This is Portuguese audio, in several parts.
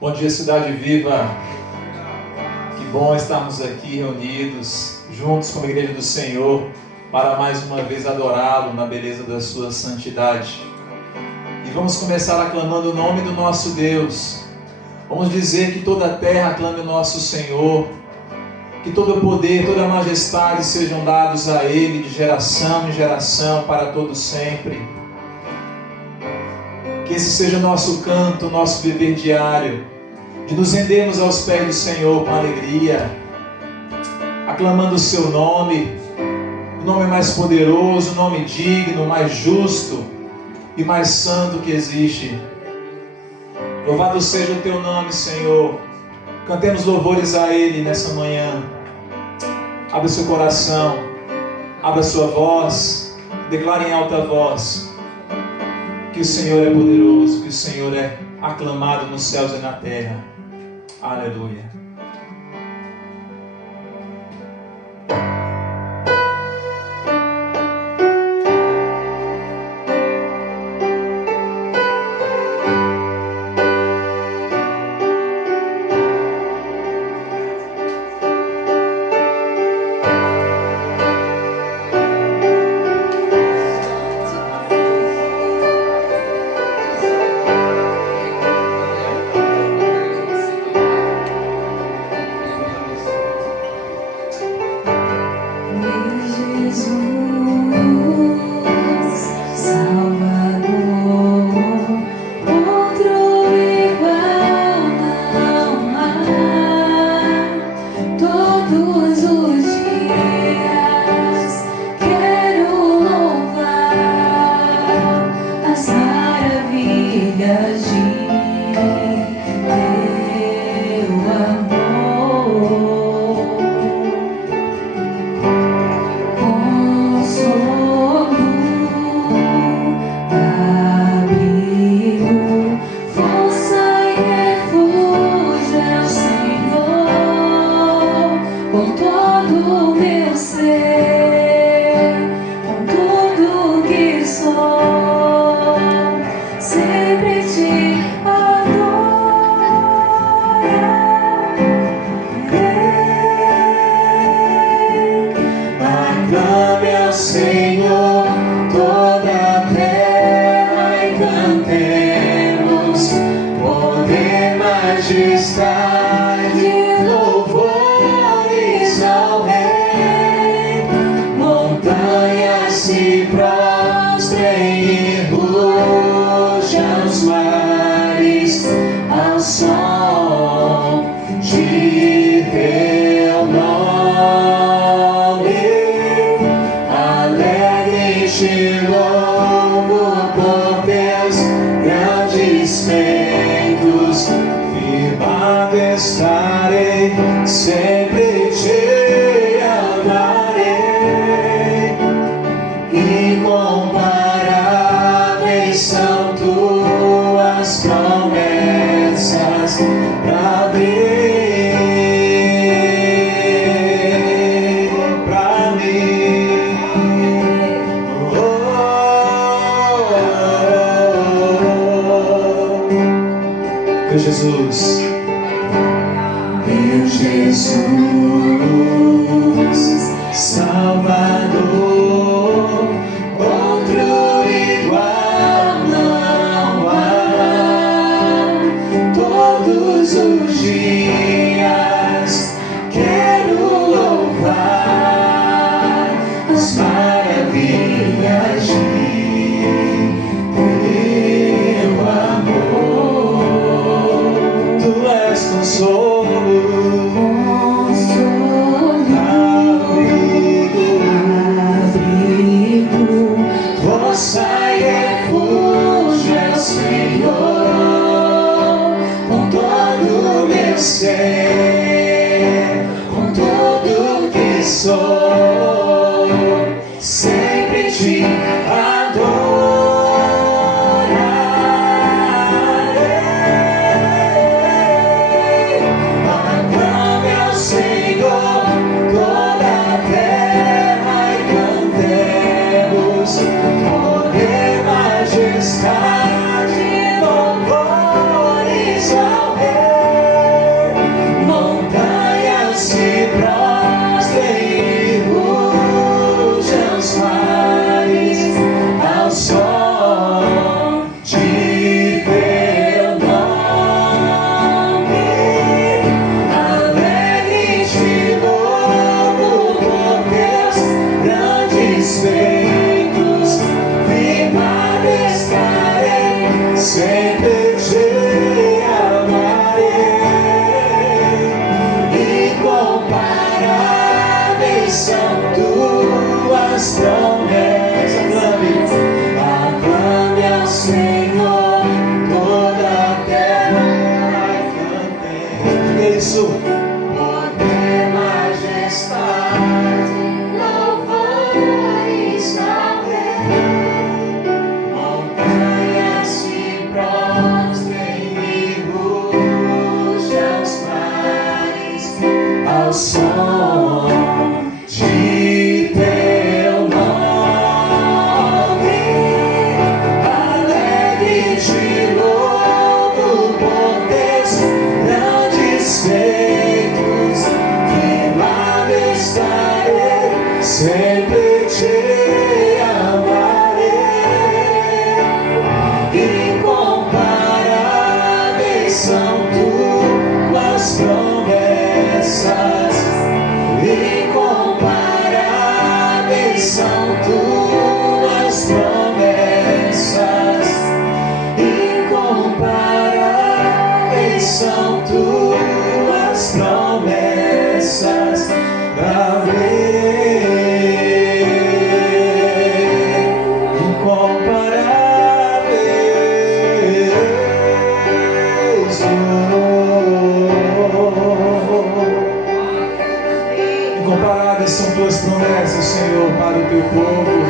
Bom dia, Cidade Viva. Que bom estarmos aqui reunidos, juntos como Igreja do Senhor, para mais uma vez adorá-lo na beleza da sua santidade. E vamos começar aclamando o nome do nosso Deus. Vamos dizer que toda a terra aclame o nosso Senhor, que todo o poder, toda a majestade sejam dados a Ele de geração em geração, para todo sempre. Que esse seja o nosso canto, o nosso viver diário, de nos rendermos aos pés do Senhor com alegria, aclamando o seu nome, o nome mais poderoso, o nome digno, mais justo e mais santo que existe. Louvado seja o teu nome, Senhor. Cantemos louvores a Ele nessa manhã. Abra seu coração, abra sua voz, declare em alta voz que o Senhor é poderoso, que o Senhor é aclamado nos céus e na terra. Aleluia. Jesus, meu Jesus, Salvador, outro igual não há. Todos os dias quero louvar as maravilhas de com tudo que sou, sempre te adorarei. Aclame ao Senhor toda a terra e cantemos poder. são tuas promessas pra ver, incomparáveis, incomparáveis são tuas promessas, Senhor, para o teu povo.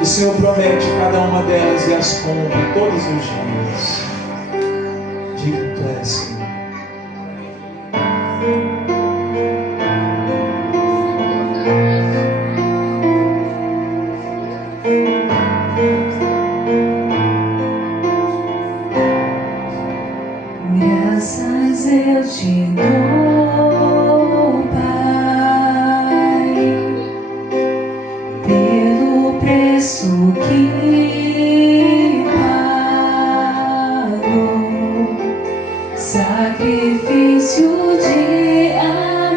O Senhor promete cada uma delas e as cumpre todos os dias. Digno tu és, Senhor. Graças eu te dou, Pai, pelo preço que pagou, sacrifício de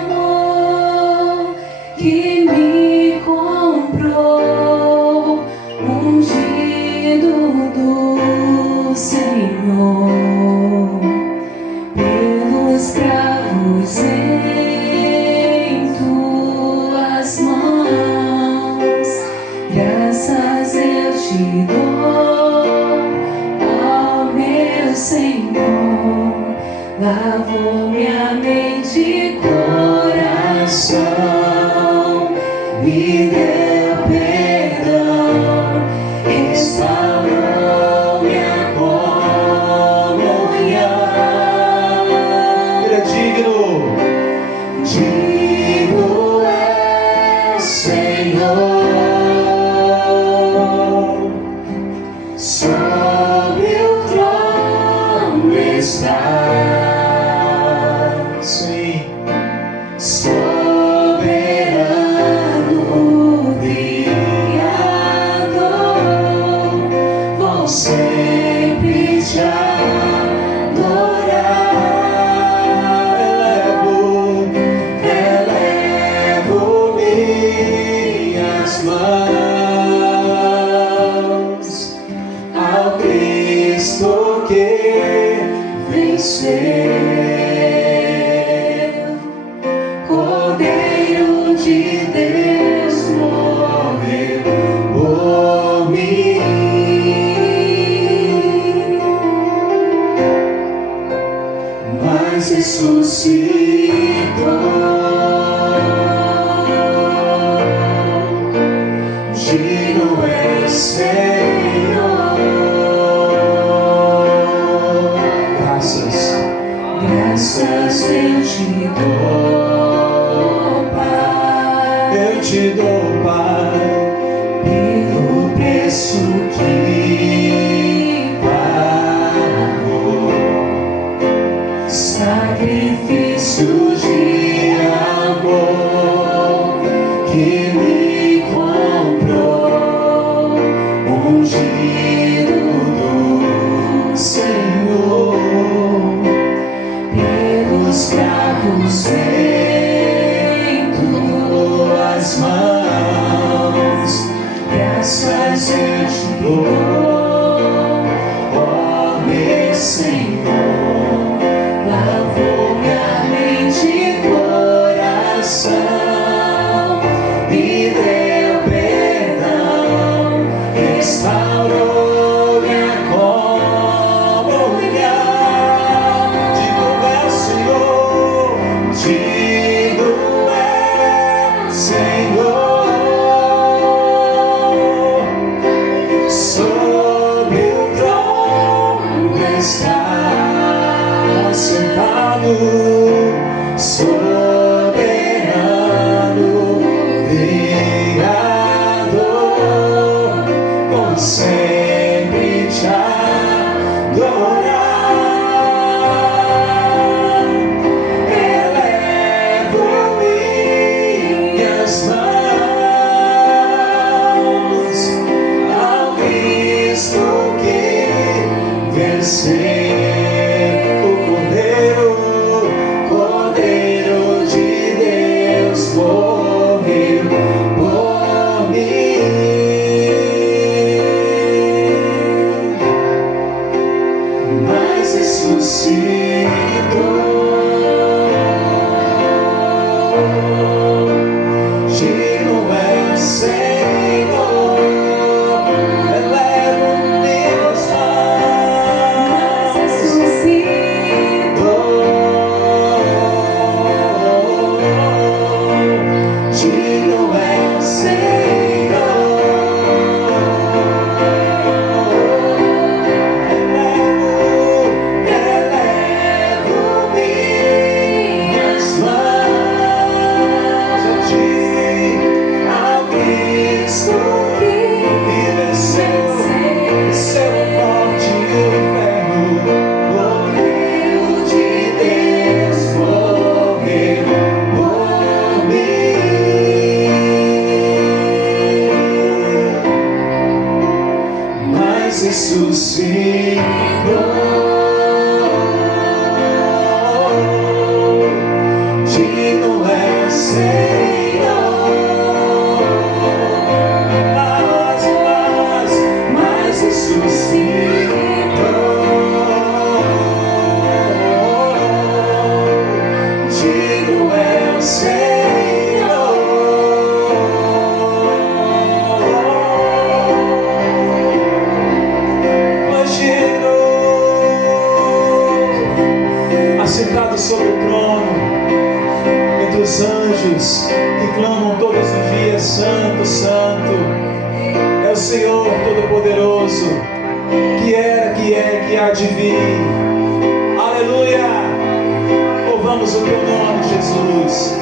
amor que me comprou, ungido do Senhor. Pelos cravos em tuas mãos, graças eu te dou, ó meu Senhor. Lavou minha mente e coração, me deu perdão, restaurou minha comunhão. Digno é, Senhor, sobre o trono estás, Sim. soberano Criador, vou sempre te adorar. Mãos ao Cristo que venceu, Cordeiro de Deus morreu por mim, mas ressuscitou. Digno é, Senhor. Graças eu te dou, Pai. Eu te dou, Pai, Pelo preço que pagou, sacrifício de amor que me comprou, ungido do Senhor. Pelos cravos em tuas mãos, graças eu te dou, ó meu Senhor. Lavou minha mente e coração, me deu perdão, restaurou minha comunhão. Digno é, Senhor, sobre o trono está sentado, soberano Criador, vou sempre te adorar. O Cordeiro de Deus morreu por mim, mas ressuscitou. mas ressuscitou. Digno é o Senhor, mas ressuscitou. Digno é o Senhor, imagino assentado sobre o trono, entre os anjos que clamam todos os dias: Santo, Santo, é o Senhor Todo-Poderoso, que era, que é, que há de vir. Aleluia! Louvamos o teu nome, Jesus.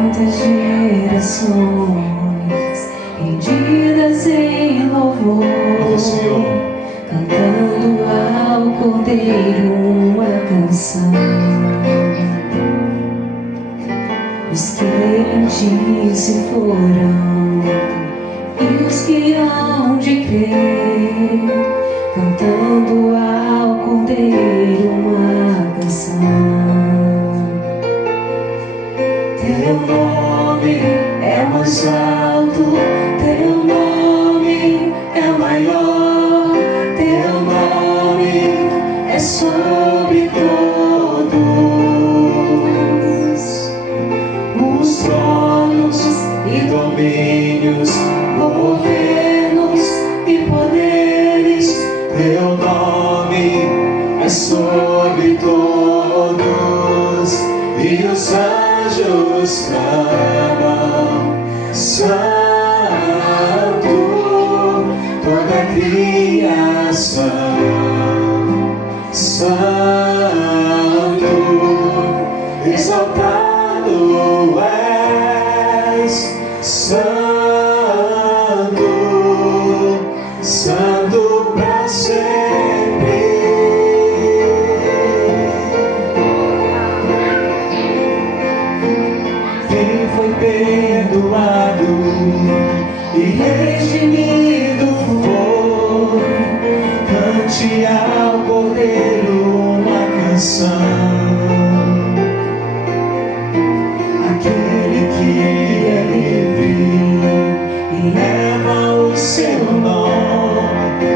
Muitas gerações rendidas em louvor, cantando ao Cordeiro uma canção. Os que antes se foram e os que hão de crer, cantando ao Cordeiro uma canção. Teu nome é mais alto, teu nome é maior, teu nome é sobre todos os tronos e domínios, governos e poderes. Teu nome é sobre todos e os anjos clamam: Santo, toda a criação, Santo, exaltado és, Santo, Santo para sempre. Quem foi perdoado e redimido foi, cante ao Cordeiro uma canção. Aquele que é livre e leva o seu nome,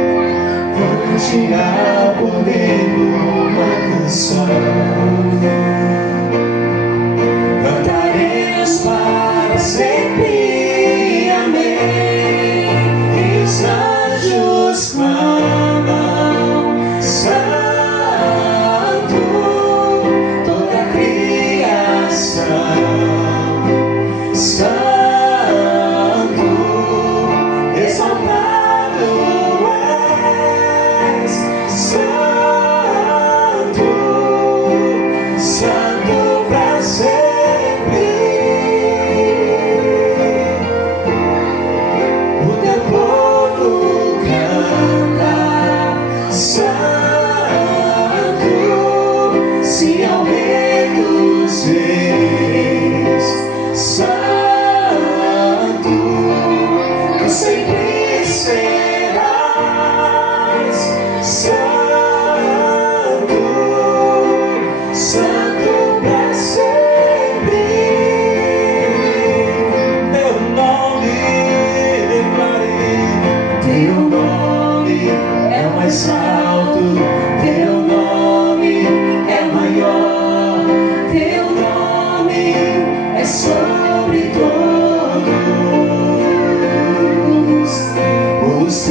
cante ao Cordeiro uma canção. Cantaremos para sempre, amém. E os anjos clamam: Santo, toda a criação, Santo, exaltado és, Santo, Santo para sempre. O teu povo canta: Santo, se ao Rei dos Reis, Santo, tu sempre serás, Santo, Santo para sempre. Teu nome declarei, teu nome é o mais alto, teu nome é maior, teu nome é sobre todos os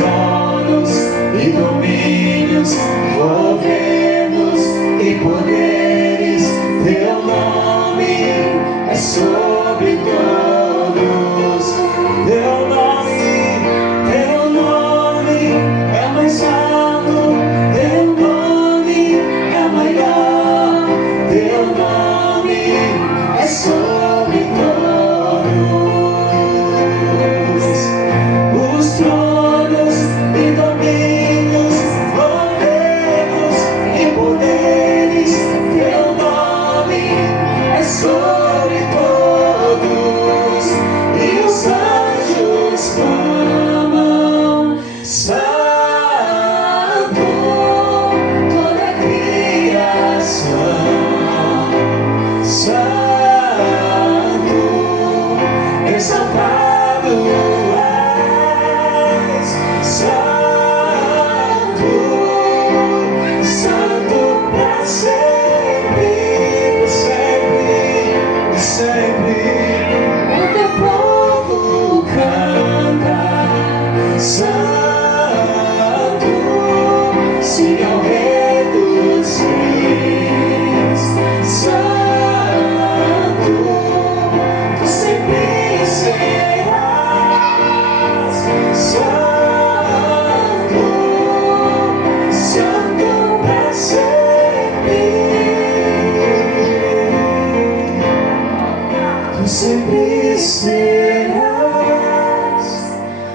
toda a criação, Santo, exaltado és, Santo, Santo pra sempre, sempre, sempre. O teu povo canta, Santo, sim ao Rei dos Reis, Santo, tu sempre serás, Santo, Santo pra sempre, tu sempre serás,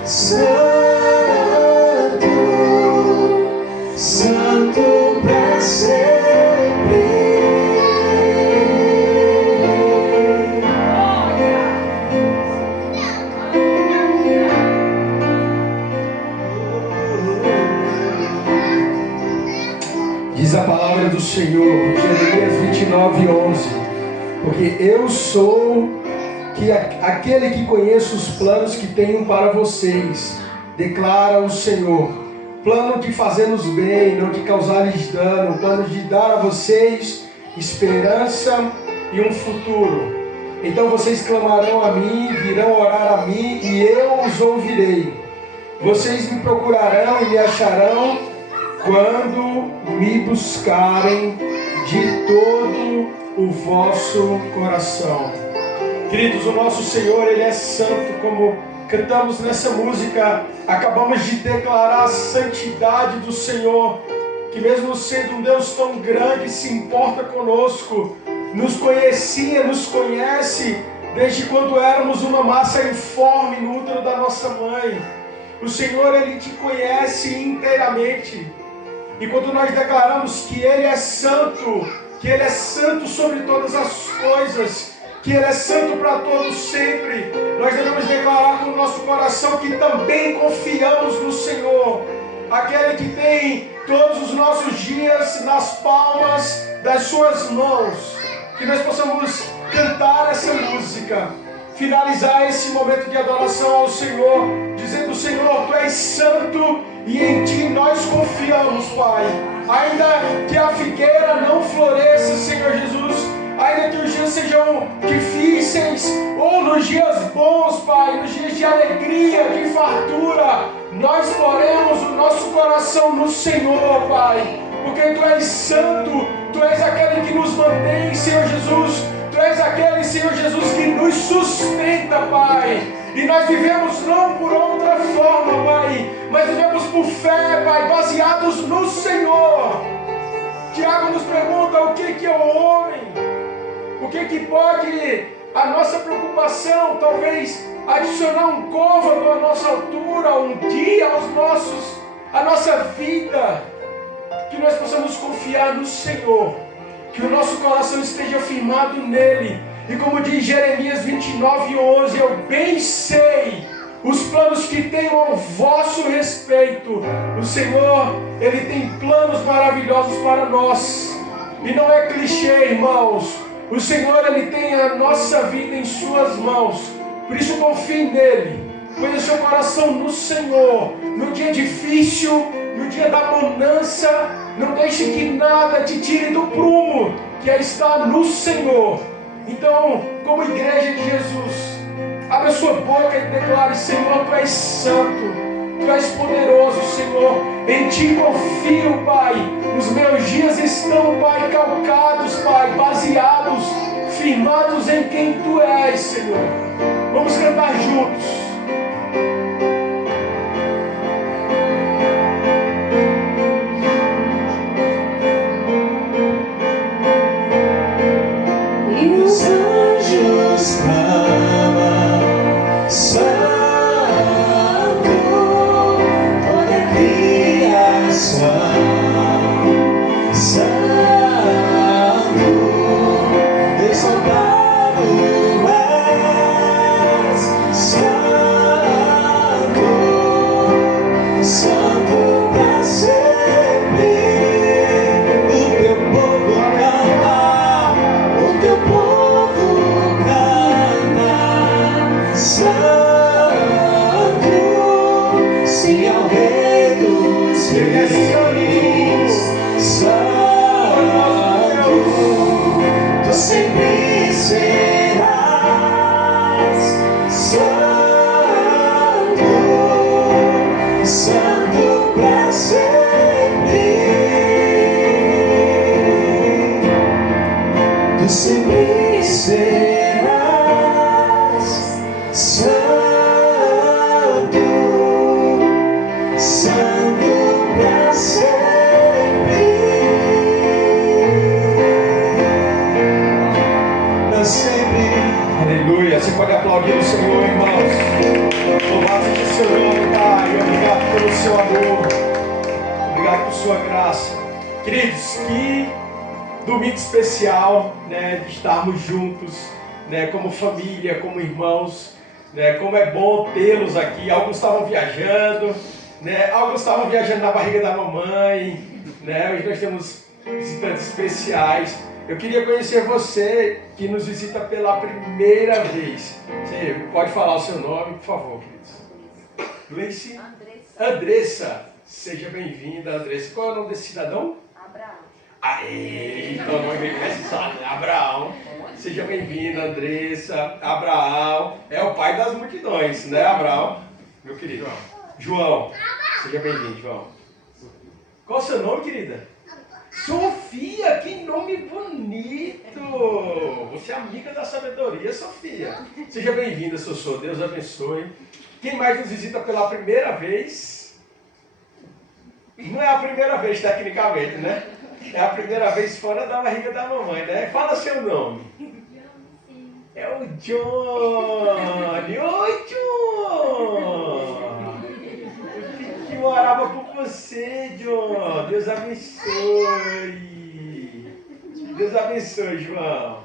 Santo, Santo pra sempre. Diz a palavra do Senhor, Jeremias 29:11, porque eu sou aquele que conheço os planos que tenho para vocês, declara o Senhor, plano de fazer-nos bem, não de causar-lhes dano, plano de dar a vocês esperança e um futuro. Então vocês clamarão a mim, virão orar a mim e eu os ouvirei. Vocês me procurarão e me acharão quando me buscarem de todo o vosso coração. Queridos, o nosso Senhor, Ele é santo, como cantamos nessa música, acabamos de declarar a santidade do Senhor, que mesmo sendo um Deus tão grande, se importa conosco, nos conhecia, nos conhece, desde quando éramos uma massa informe no útero da nossa mãe. O Senhor, Ele te conhece inteiramente. E quando nós declaramos que Ele é santo sobre todas as coisas, que Ele é santo para todos sempre, nós devemos declarar com o nosso coração que também confiamos no Senhor, aquele que tem todos os nossos dias nas palmas das suas mãos, que nós possamos cantar essa música, finalizar esse momento de adoração ao Senhor, dizendo: Senhor, Tu és santo e em Ti nós confiamos, Pai. Ainda que a figueira não floresça, Senhor Jesus, ainda que os dias sejam difíceis, ou nos dias bons, Pai, nos dias de alegria, de fartura, nós poremos o nosso coração no Senhor, Pai, porque Tu és santo, Tu és aquele que nos mantém, Senhor Jesus, Tu és aquele, Senhor Jesus, que nos sustenta, Pai, e nós vivemos não por outra forma, Pai, mas vivemos por fé, Pai, baseados no Senhor. Tiago nos pergunta: o que é o homem? O que pode a nossa preocupação, talvez adicionar um côvado à nossa altura, um dia à nossa vida? Que nós possamos confiar no Senhor, que o nosso coração esteja firmado nele. E como diz Jeremias 29:11, eu bem sei os planos que tenho ao vosso respeito. O Senhor, Ele tem planos maravilhosos para nós. E não é clichê, irmãos. O Senhor, Ele tem a nossa vida em suas mãos. Por isso confie nele. Põe o seu coração no Senhor. No dia difícil, no dia da bonança, não deixe que nada te tire do prumo, que é estar no Senhor. Então, como igreja de Jesus, abre a sua boca e declare: Senhor, Tu és santo, Tu és poderoso, Senhor. Em Ti confio, Pai. Os meus dias estão, Pai, calcados, Pai, baseados, firmados em quem Tu és, Senhor. Vamos cantar juntos. Exaltado és, Santo. Santo pra sempre. O teu povo canta, o teu povo canta. Santo, sim ao Rei dos Reis. Santo, tu sempre serás. Santo, Santo pra sempre. Tu sempre serás. Santo, Santo pra sempre. Pra sempre. Aleluia. Você pode aplaudir o Senhor, irmãos. Louvado seja o seu nome, Pai. Obrigado pelo seu amor. Obrigado por sua graça. Queridos, que domingo especial, né, de estarmos juntos, né, como família, como irmãos, né, como é bom tê-los aqui. Alguns estavam viajando, né, alguns estavam viajando na barriga da mamãe, né, hoje nós temos visitantes especiais. Eu queria conhecer você que nos visita pela primeira vez. Você pode falar o seu nome, por favor, queridos. Gleice? Andressa. Seja bem-vinda, Andressa. Qual é o nome desse cidadão? Abraão. Aê, então não é sabe, Abraão. Seja bem-vinda, Andressa. Abraão é o pai das multidões, né, Abraão? Meu querido. João. Seja bem-vindo, João. Qual é o seu nome, querida? Sofia, que nome bonito! Você é amiga da sabedoria, Sofia. Seja bem-vinda, Sossô. Deus abençoe. Quem mais nos visita pela primeira vez? Não é a primeira vez, tecnicamente, né? É a primeira vez fora da barriga da mamãe, né? Fala seu nome. É o Johnny. Oi, John! Que orava por você, John. Deus abençoe. Deus abençoe, João.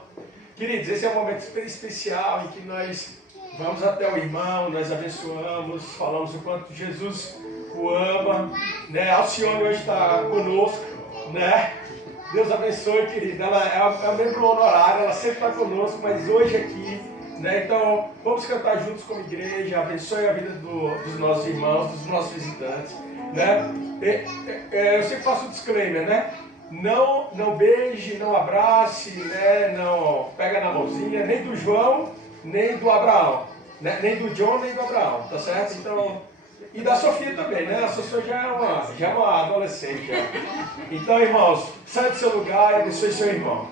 Queridos, esse é um momento super especial em que nós vamos até o irmão, nós abençoamos, falamos o quanto Jesus o ama, né? Alcione hoje está conosco, né? Deus abençoe, querida. Ela é membro honorário, ela sempre está conosco, mas hoje aqui, né? Então, vamos cantar juntos como igreja, abençoe a vida dos nossos irmãos, dos nossos visitantes, né? Eu sempre faço um disclaimer, né? Não beije, não abrace, né? Não pega na mãozinha, nem do João, nem do Abraão, né? Nem do John, nem do Abraão, tá certo? Então, e da Sofia também, né? A Sofia já é uma adolescente. Já. Então, irmãos, saia do seu lugar e abençoe seu irmão.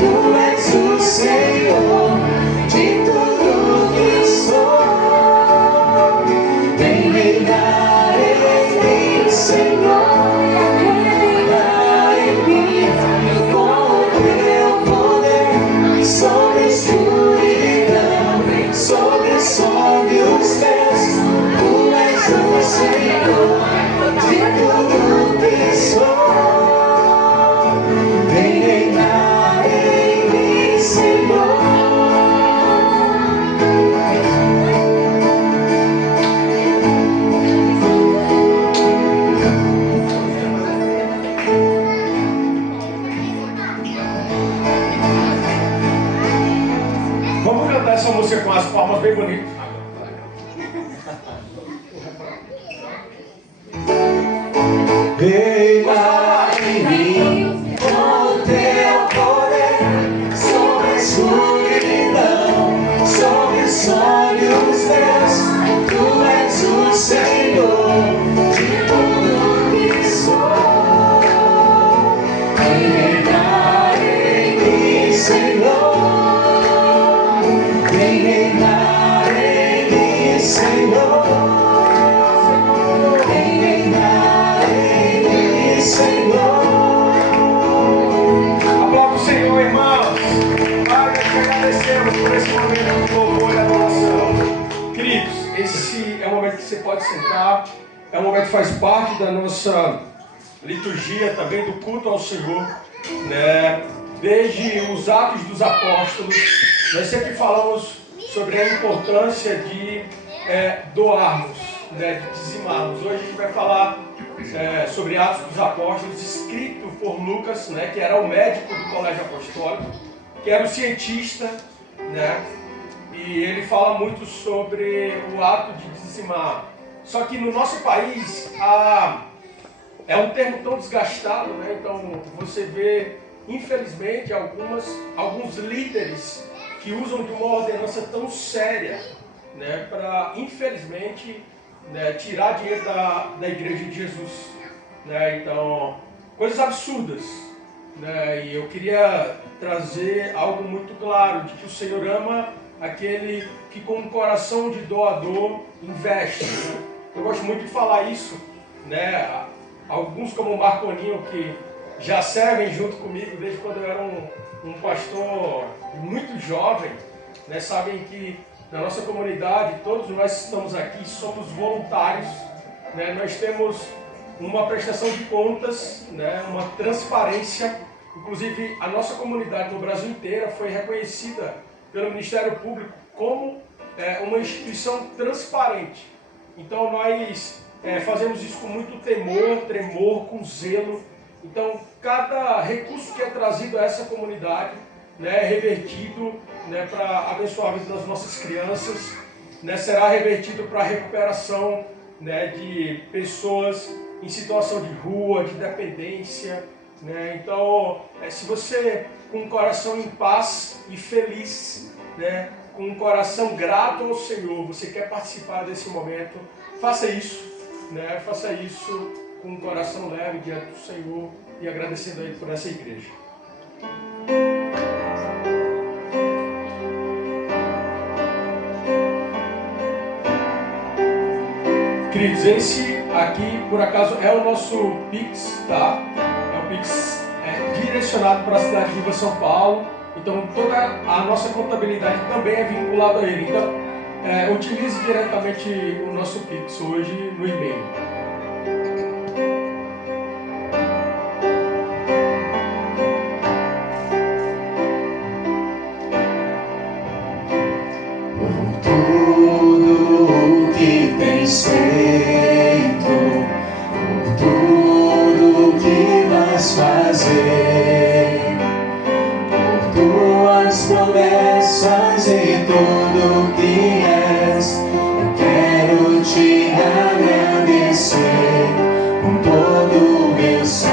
Tu és o Senhor de tudo. cantar essa música com as palmas bem bonitas. Reina em mim, com o teu poder, sobre a escuridão, sobre os sonhos teus, tu és o Senhor de tudo que sou. Reina em mim, Senhor, vem reinar em mim, Senhor. Aplauda o Senhor, irmãos. Pai, nós te agradecemos por esse momento de louvor e adoração. Queridos, esse é o momento que você pode sentar. É um momento que faz parte da nossa liturgia também, do culto ao Senhor, né? Desde os Atos dos Apóstolos, nós sempre falamos sobre a importância de doarmos, né? De dizimarmos. Hoje a gente vai falar sobre Atos dos Apóstolos, escrito por Lucas, né, que era o médico do Colégio Apostólico, que era o cientista, né, e ele fala muito sobre o ato de dizimar. Só que no nosso país é um termo tão desgastado, né, então você vê, infelizmente, alguns líderes que usam de uma ordenança tão séria, né, para, infelizmente, né, tirar dinheiro da Igreja de Jesus, né? Então, coisas absurdas, né? E eu queria trazer algo muito claro, de que o Senhor ama aquele que com um coração de doador investe, né? Eu gosto muito de falar isso, né? Alguns como o Marconinho, que já servem junto comigo desde quando eu era um pastor muito jovem, né? Sabem que na nossa comunidade, todos nós estamos aqui, somos voluntários, né? Nós temos uma prestação de contas, né? Uma transparência. Inclusive, a nossa comunidade no Brasil inteiro foi reconhecida pelo Ministério Público como uma instituição transparente. Então, nós fazemos isso com muito temor, tremor, com zelo. Então, cada recurso que é trazido a essa comunidade, né, revertido, né, para abençoar a vida das nossas crianças, né, será revertido para a recuperação, né, de pessoas em situação de rua, de dependência, né? Então, se você com um coração em paz e feliz, né, com um coração grato ao Senhor, você quer participar desse momento, faça isso, né, faça isso com um coração leve diante do Senhor e agradecendo a Ele por essa igreja. Queridos, esse aqui, por acaso, é o nosso Pix, tá? É o Pix direcionado para a cidade de Viva, São Paulo. Então, toda a nossa contabilidade também é vinculada a ele. Então, utilize diretamente o nosso Pix hoje no e-mail. Feito por tudo que vais fazer, por tuas promessas e tudo que és, eu quero te agradecer com todo o meu ser.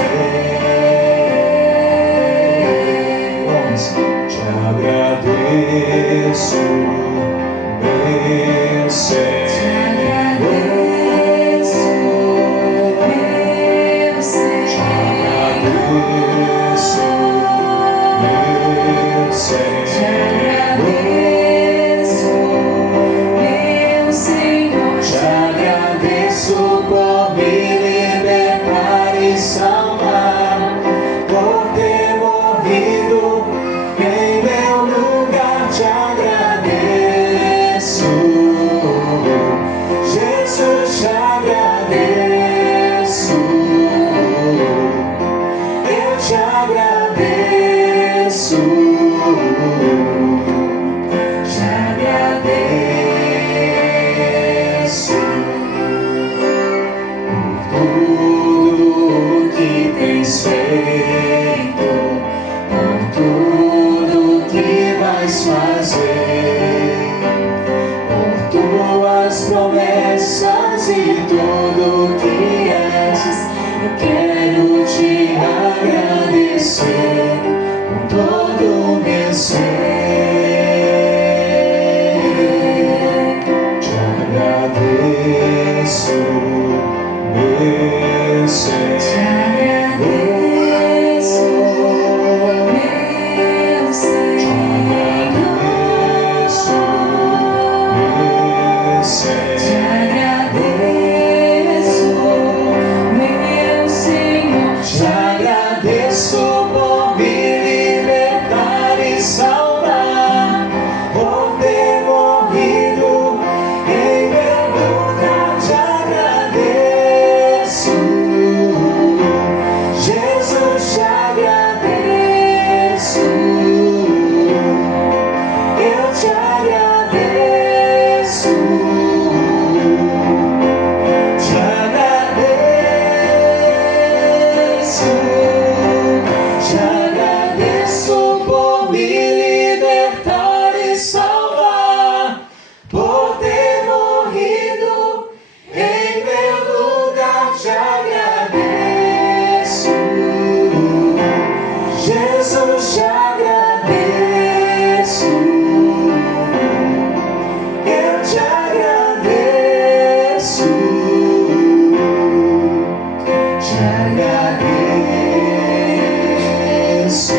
Te agradeço, meu ser. Te agradeço, Eu quero te agradecer com todo o meu ser. Te agradeço, meu Senhor. Te agradeço, meu Senhor. Te agradeço, meu Senhor. Te agradeço, meu Senhor. Te agradeço por me libertar e salvar, por ter morrido em meu lugar. Te agradeço, Jesus, te agradeço. Eu te agradeço, te agradeço, te agradeço por me libertar e salvar, por ter morrido em meu lugar. Te agradeço, Jesus, te agradeço. Eu te agradeço, te agradeço, te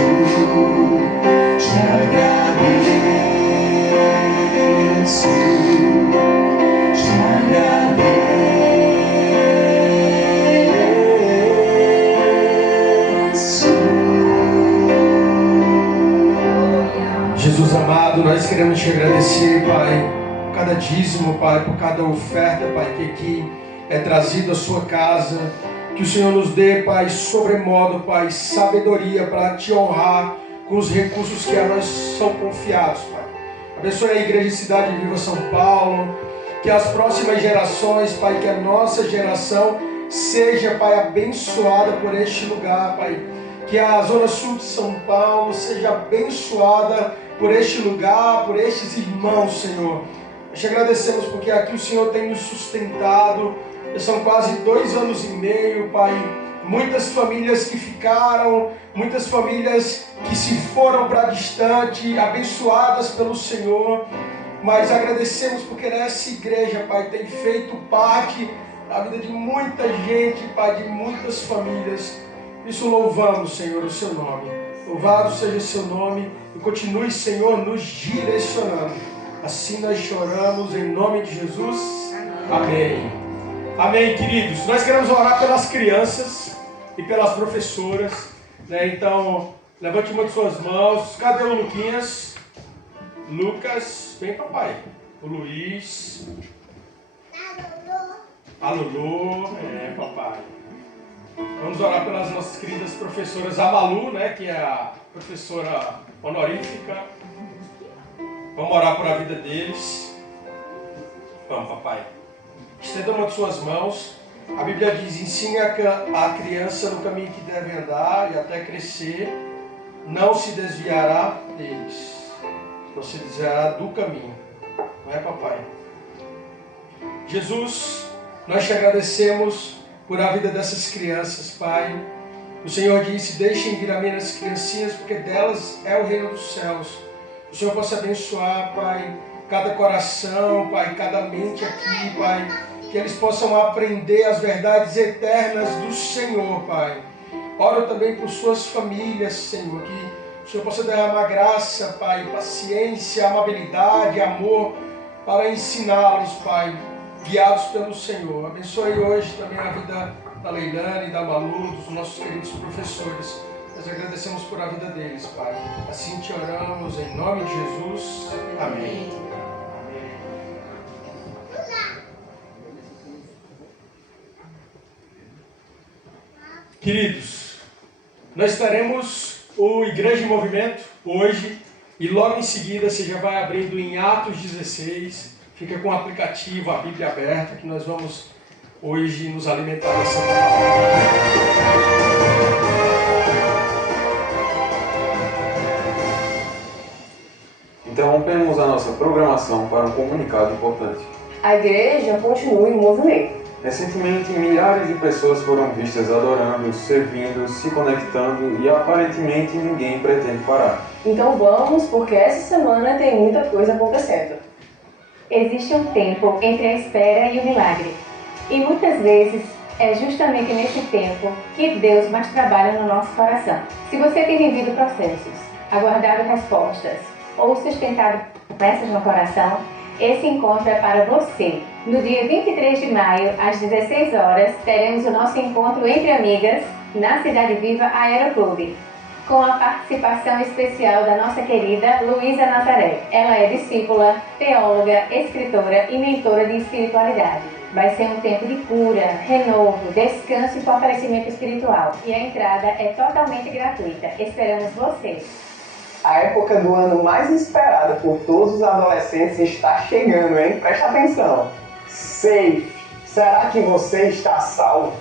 agradeço, te agradeço. Jesus amado, nós queremos te agradecer, Pai, por cada dízimo, Pai, por cada oferta, Pai, que aqui é trazido à sua casa. Que o Senhor nos dê, Pai, sobremodo, Pai, sabedoria para te honrar com os recursos que a nós são confiados, Pai. Abençoe a Igreja Cidade Viva São Paulo, que as próximas gerações, Pai, que a nossa geração seja, Pai, abençoada por este lugar, Pai. Que a Zona Sul de São Paulo seja abençoada por este lugar, por estes irmãos, Senhor. Nós te agradecemos porque aqui o Senhor tem nos sustentado. São quase 2 anos e meio, Pai. Muitas famílias que ficaram, muitas famílias que se foram para distante, abençoadas pelo Senhor. Mas agradecemos porque nessa igreja, Pai, tem feito parte da vida de muita gente, Pai, de muitas famílias. Por isso louvamos, Senhor, o seu nome. Louvado seja o seu nome e continue, Senhor, nos direcionando. Assim nós choramos em nome de Jesus. Amém. Amém, queridos. Nós queremos orar pelas crianças e pelas professoras, né? Então, levante uma de suas mãos. Cadê o Luquinhas? Lucas, vem, papai. O Luiz. A Lulu, papai. Vamos orar pelas nossas queridas professoras. A Malu, né, que é a professora honorífica. Vamos orar por a vida deles. Vamos, papai. Estenda uma de suas mãos. A Bíblia diz: ensine a criança no caminho que deve andar e até crescer, não se desviará deles. Não se desviará do caminho. Não é, papai? Jesus, nós te agradecemos por a vida dessas crianças, Pai. O Senhor disse: deixem vir a mim as criancinhas, porque delas é o reino dos céus. O Senhor possa abençoar, Pai, cada coração, Pai, cada mente aqui, Pai, que eles possam aprender as verdades eternas do Senhor, Pai. Oro também por suas famílias, Senhor, que o Senhor possa derramar graça, Pai, paciência, amabilidade, amor, para ensiná-los, Pai, guiados pelo Senhor. Abençoe hoje também a vida da Leilane, da Malu, dos nossos queridos professores. Nós agradecemos por a vida deles, Pai. Assim te oramos, em nome de Jesus. Amém. Queridos, nós teremos o Igreja em Movimento hoje e logo em seguida você já vai abrindo em Atos 16. Fica com o aplicativo, a Bíblia aberta, que nós vamos hoje nos alimentar dessa palavra. Interrompemos a nossa programação para um comunicado importante. A igreja continua em movimento. Recentemente, milhares de pessoas foram vistas adorando, servindo, se conectando e aparentemente ninguém pretende parar. Então vamos, porque essa semana tem muita coisa acontecendo. Existe um tempo entre a espera e o milagre. E muitas vezes é justamente nesse tempo que Deus mais trabalha no nosso coração. Se você tem vivido processos, aguardado respostas ou sustentado promessas no coração, esse encontro é para você. No dia 23 de maio, às 16 horas, teremos o nosso encontro entre amigas na Cidade Viva Aeroclube, com a participação especial da nossa querida Luísa Nazaré. Ela é discípula, teóloga, escritora e mentora de espiritualidade. Vai ser um tempo de cura, renovo, descanso e fortalecimento espiritual. E a entrada é totalmente gratuita. Esperamos você! A época do ano mais esperada por todos os adolescentes está chegando, hein? Presta atenção! Safe! Será que você está salvo?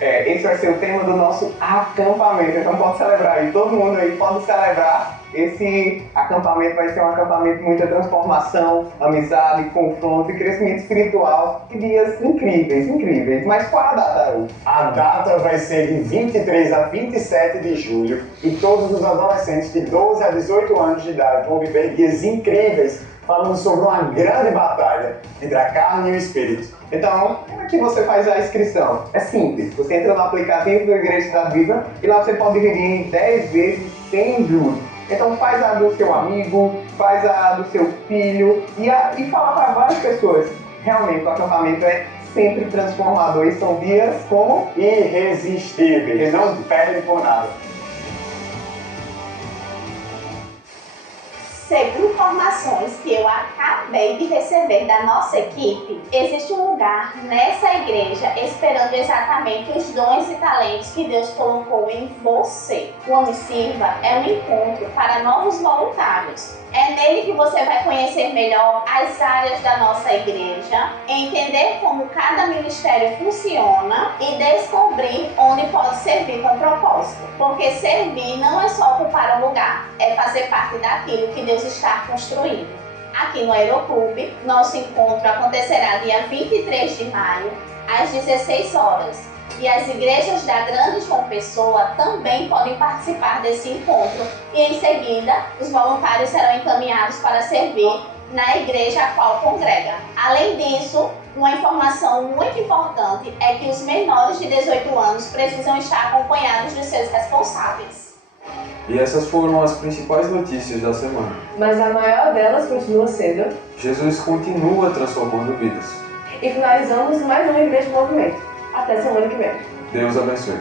Esse vai ser o tema do nosso acampamento, então pode celebrar aí, todo mundo aí pode celebrar. Esse acampamento vai ser um acampamento de muita transformação, amizade, confronto e crescimento espiritual. Que dias incríveis, incríveis. Mas qual a data, Araújo? A data vai ser de 23 a 27 de julho e todos os adolescentes de 12 a 18 anos de idade vão viver dias incríveis falando sobre uma grande batalha entre a carne e o espírito. Então, como é que você faz a inscrição? É simples, você entra no aplicativo da Igreja Cidade Viva e lá você pode dividir em 10 vezes sem juros. Então faz a do seu amigo, faz a do seu filho e fala para várias pessoas. Realmente o acampamento é sempre transformador e são dias como irresistíveis, não perde por nada. Segundo informações que eu acabei de receber da nossa equipe, existe um lugar nessa igreja esperando exatamente os dons e talentos que Deus colocou em você. O Homem Sirva é um encontro para novos voluntários. É nele que você vai conhecer melhor as áreas da nossa igreja, entender como cada ministério funciona e descobrir onde pode servir com propósito. Porque servir não é só ocupar um lugar, é fazer parte daquilo que Deus está construindo. Aqui no Aeroclube, nosso encontro acontecerá dia 23 de maio, às 16 horas. E as igrejas da Grande João Pessoa também podem participar desse encontro. E em seguida, os voluntários serão encaminhados para servir na igreja a qual congrega. Além disso, uma informação muito importante é que os menores de 18 anos precisam estar acompanhados dos seus responsáveis. E essas foram as principais notícias da semana. Mas a maior delas continua sendo... Jesus continua transformando vidas. E finalizamos mais uma Igreja de Movimento. Até semana que vem. Deus abençoe.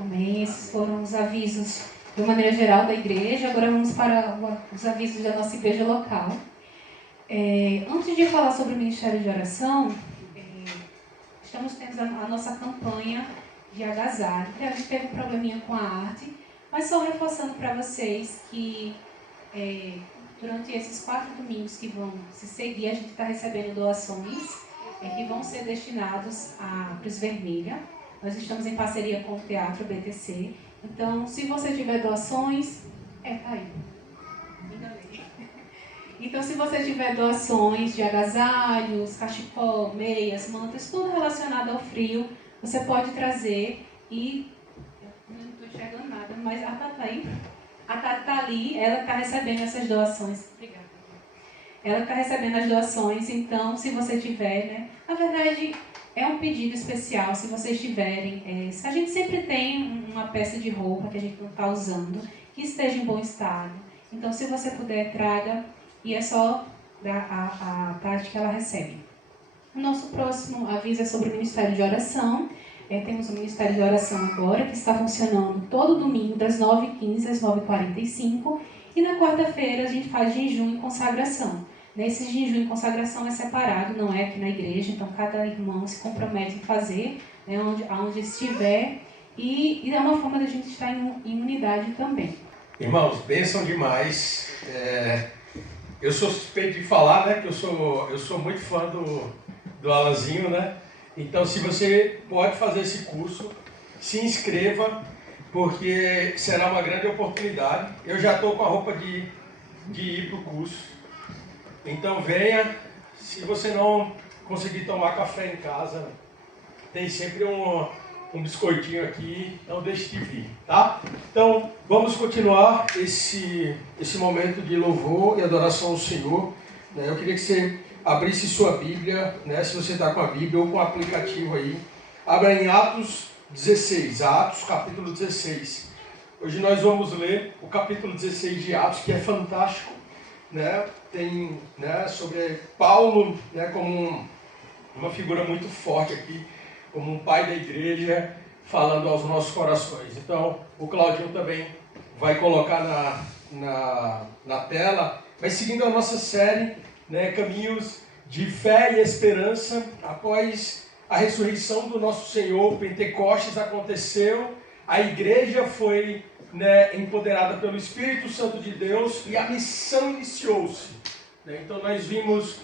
Amém. Esses foram os avisos de uma maneira geral da igreja. Agora vamos para os avisos da nossa igreja local. Antes de falar sobre o Ministério de Oração, estamos tendo a nossa campanha de agasalho. A gente teve um probleminha com a arte, mas só reforçando para vocês que durante esses 4 domingos que vão se seguir, a gente está recebendo doações que vão ser destinados à Cruz Vermelha. Nós estamos em parceria com o Teatro BTC. Então, se você tiver doações... tá aí. Então, se você tiver doações de agasalhos, cachecol, meias, mantas, tudo relacionado ao frio, você pode trazer e... Eu não estou enxergando nada, mas a Tata aí. A Tata está ali, ela está recebendo essas doações. Obrigada. Ela está recebendo as doações, então, se você tiver, né? Na verdade, é um pedido especial, se vocês tiverem. A gente sempre tem uma peça de roupa que a gente não está usando, que esteja em bom estado. Então, se você puder, traga, e é só a Tati que ela recebe. O nosso próximo aviso é sobre o Ministério de Oração. Temos o Ministério de Oração agora, que está funcionando todo domingo, das 9h15 às 9h45. E na quarta-feira a gente faz jejum e consagração. Nesse jejum e consagração é separado, não é aqui na igreja, então cada irmão se compromete em fazer, né, onde estiver. E é uma forma da gente estar em unidade também. Irmãos, bênção demais. Eu sou suspeito de falar, né, que eu sou muito fã do Alanzinho, né? Então, se você pode fazer esse curso, se inscreva, porque será uma grande oportunidade. Eu já estou com a roupa de ir para o curso. Então venha. Se você não conseguir tomar café em casa, tem sempre um biscoitinho aqui, não deixe de vir, tá? Então, vamos continuar esse momento de louvor e adoração ao Senhor. Né? Eu queria que você abrisse sua Bíblia, né? Se você está com a Bíblia ou com o aplicativo aí. Abra em Atos 16, Atos capítulo 16. Hoje nós vamos ler o capítulo 16 de Atos, que é fantástico, né? Tem, né, sobre Paulo, né, como uma figura muito forte aqui, como um pai da igreja, falando aos nossos corações. Então, o Claudinho também vai colocar na tela, mas seguindo a nossa série, né, Caminhos de Fé e Esperança. Após a ressurreição do nosso Senhor, Pentecostes aconteceu, a igreja foi, né, empoderada pelo Espírito Santo de Deus e a missão iniciou-se. Né? Então nós vimos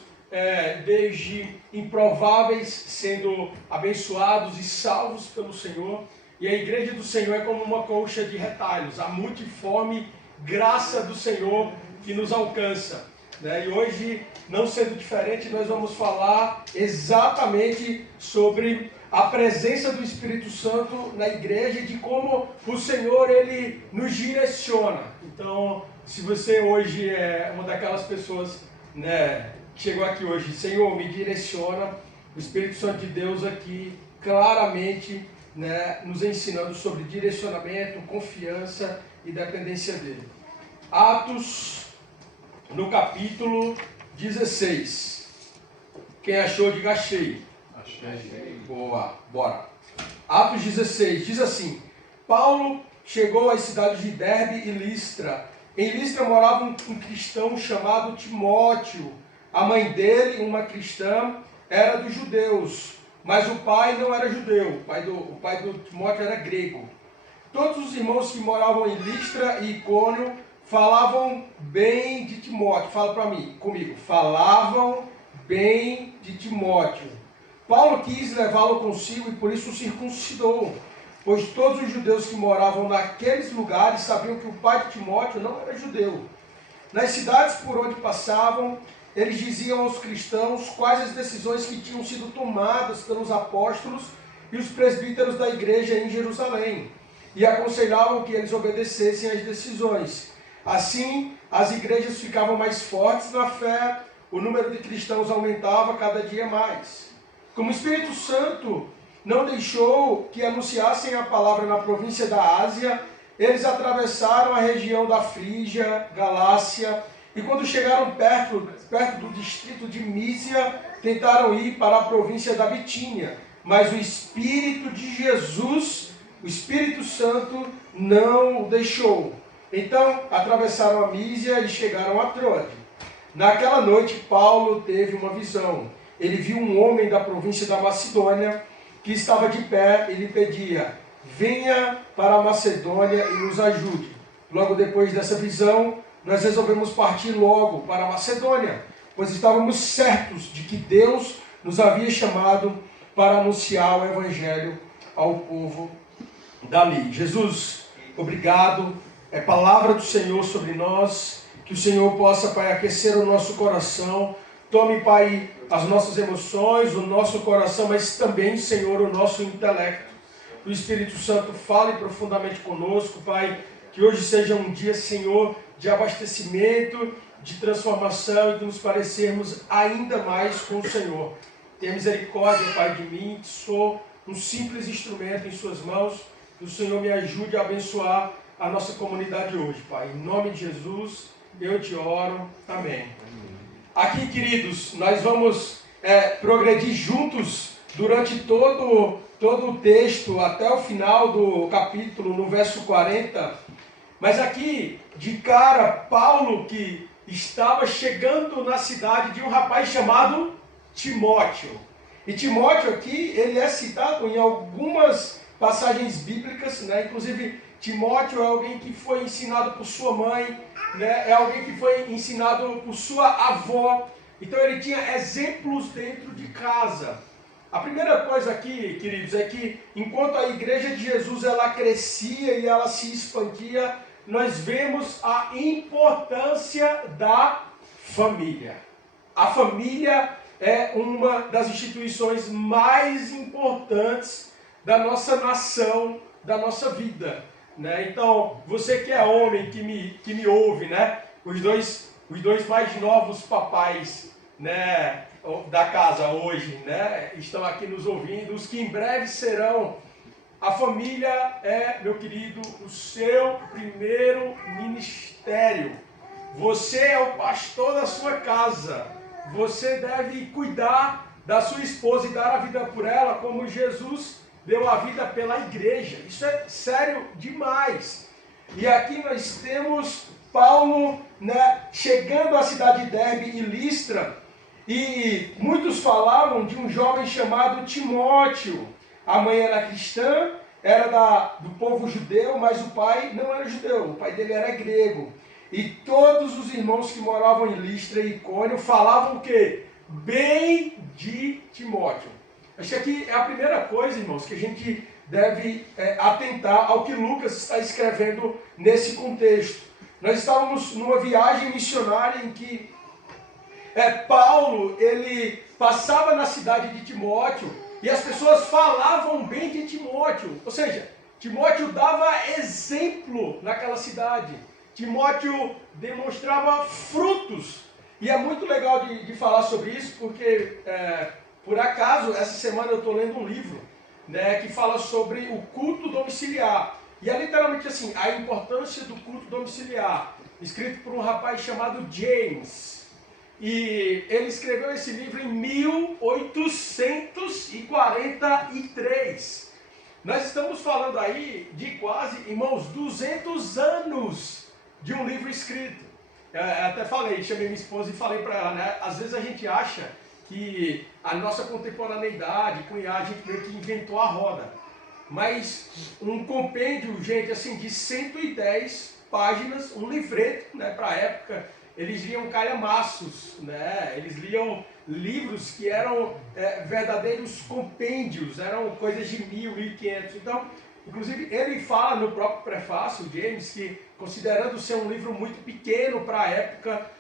desde improváveis sendo abençoados e salvos pelo Senhor, e a igreja do Senhor é como uma colcha de retalhos, a multiforme graça do Senhor que nos alcança. Né? E hoje, não sendo diferente, nós vamos falar exatamente sobre a presença do Espírito Santo na igreja e de como o Senhor, ele nos direciona. Então, se você hoje é uma daquelas pessoas, né, que chegou aqui hoje, Senhor, me direciona, o Espírito Santo de Deus aqui claramente, né, nos ensinando sobre direcionamento, confiança e dependência dele. Atos, no capítulo 16. Quem achou, diga achei. Achei. Boa, bora. Atos 16, diz assim: Paulo chegou às cidades de Derbe e Listra. Em Listra morava um cristão chamado Timóteo. A mãe dele, uma cristã, era dos judeus, mas o pai não era judeu. O pai do Timóteo era grego. Todos os irmãos que moravam em Listra e Icônio falavam bem de Timóteo. Fala para mim, comigo. Falavam bem de Timóteo. Paulo quis levá-lo consigo e por isso o circuncidou, pois todos os judeus que moravam naqueles lugares sabiam que o pai de Timóteo não era judeu. Nas cidades por onde passavam, eles diziam aos cristãos quais as decisões que tinham sido tomadas pelos apóstolos e os presbíteros da igreja em Jerusalém, e aconselhavam que eles obedecessem às decisões. Assim, as igrejas ficavam mais fortes na fé, o número de cristãos aumentava cada dia mais. Como o Espírito Santo não deixou que anunciassem a palavra na província da Ásia, eles atravessaram a região da Frígia, Galácia, e quando chegaram perto do distrito de Mísia, tentaram ir para a província da Bitínia, mas o Espírito de Jesus, o Espírito Santo, não o deixou. Então atravessaram a Mísia e chegaram a Troade. Naquela noite Paulo teve uma visão. Ele viu um homem da província da Macedônia que estava de pé e lhe pedia: venha para a Macedônia e nos ajude. Logo depois dessa visão, nós resolvemos partir logo para a Macedônia, pois estávamos certos de que Deus nos havia chamado para anunciar o Evangelho ao povo dali. Jesus, obrigado. É palavra do Senhor sobre nós. Que o Senhor possa, Pai, aquecer o nosso coração. Tome, Pai, as nossas emoções, o nosso coração, mas também, Senhor, o nosso intelecto. O Espírito Santo fale profundamente conosco, Pai. Que hoje seja um dia, Senhor, de abastecimento, de transformação e de nos parecermos ainda mais com o Senhor. Tenha misericórdia, Pai, de mim, que sou um simples instrumento em suas mãos. Que o Senhor me ajude a abençoar a nossa comunidade hoje, Pai. Em nome de Jesus, eu te oro. Amém. Aqui, queridos, nós vamos progredir juntos durante todo o texto, até o final do capítulo, no verso 40. Mas aqui, de cara, Paulo, que estava chegando na cidade de um rapaz chamado Timóteo. E Timóteo aqui, ele é citado em algumas passagens bíblicas, né? Inclusive, Timóteo é alguém que foi ensinado por sua mãe, né? É alguém que foi ensinado por sua avó. Então ele tinha exemplos dentro de casa. A primeira coisa aqui, queridos, é que enquanto a igreja de Jesus ela crescia e ela se expandia, nós vemos a importância da família. A família é uma das instituições mais importantes da nossa nação, da nossa vida, né? Então, você que é homem, que me ouve, né? Os dois mais novos papais, né, da casa hoje, né, estão aqui nos ouvindo, os que em breve serão. A família é, meu querido, o seu primeiro ministério. Você é o pastor da sua casa. Você deve cuidar da sua esposa e dar a vida por ela, como Jesus deu a vida pela igreja. Isso é sério demais. E aqui nós temos Paulo, né, chegando à cidade de Derbe e Listra, e muitos falavam de um jovem chamado Timóteo. A mãe era cristã, era do povo judeu, mas o pai não era judeu, o pai dele era grego. E todos os irmãos que moravam em Listra e Icônio falavam o quê? Bem de Timóteo. Acho que aqui é a primeira coisa, irmãos, que a gente deve atentar ao que Lucas está escrevendo nesse contexto. Nós estávamos numa viagem missionária em que Paulo, ele passava na cidade de Timóteo e as pessoas falavam bem de Timóteo. Ou seja, Timóteo dava exemplo naquela cidade. Timóteo demonstrava frutos. E é muito legal de falar sobre isso, porque, por acaso, essa semana eu estou lendo um livro, né, que fala sobre o culto domiciliar. E é literalmente assim, a importância do culto domiciliar, escrito por um rapaz chamado James. E ele escreveu esse livro em 1843. Nós estamos falando aí de quase, irmãos, 200 anos de um livro escrito. Eu até chamei minha esposa e falei para ela, né? Às vezes a gente acha que a nossa contemporaneidade, a gente meio que inventou a roda. Mas um compêndio, gente, assim, de 110 páginas, um livreto, né, para a época. Eles liam calhamaços, né? Eles liam livros que eram verdadeiros compêndios, eram coisas de 1.000, 1.500. Então, inclusive, ele fala no próprio prefácio, James, que considerando ser um livro muito pequeno para a época,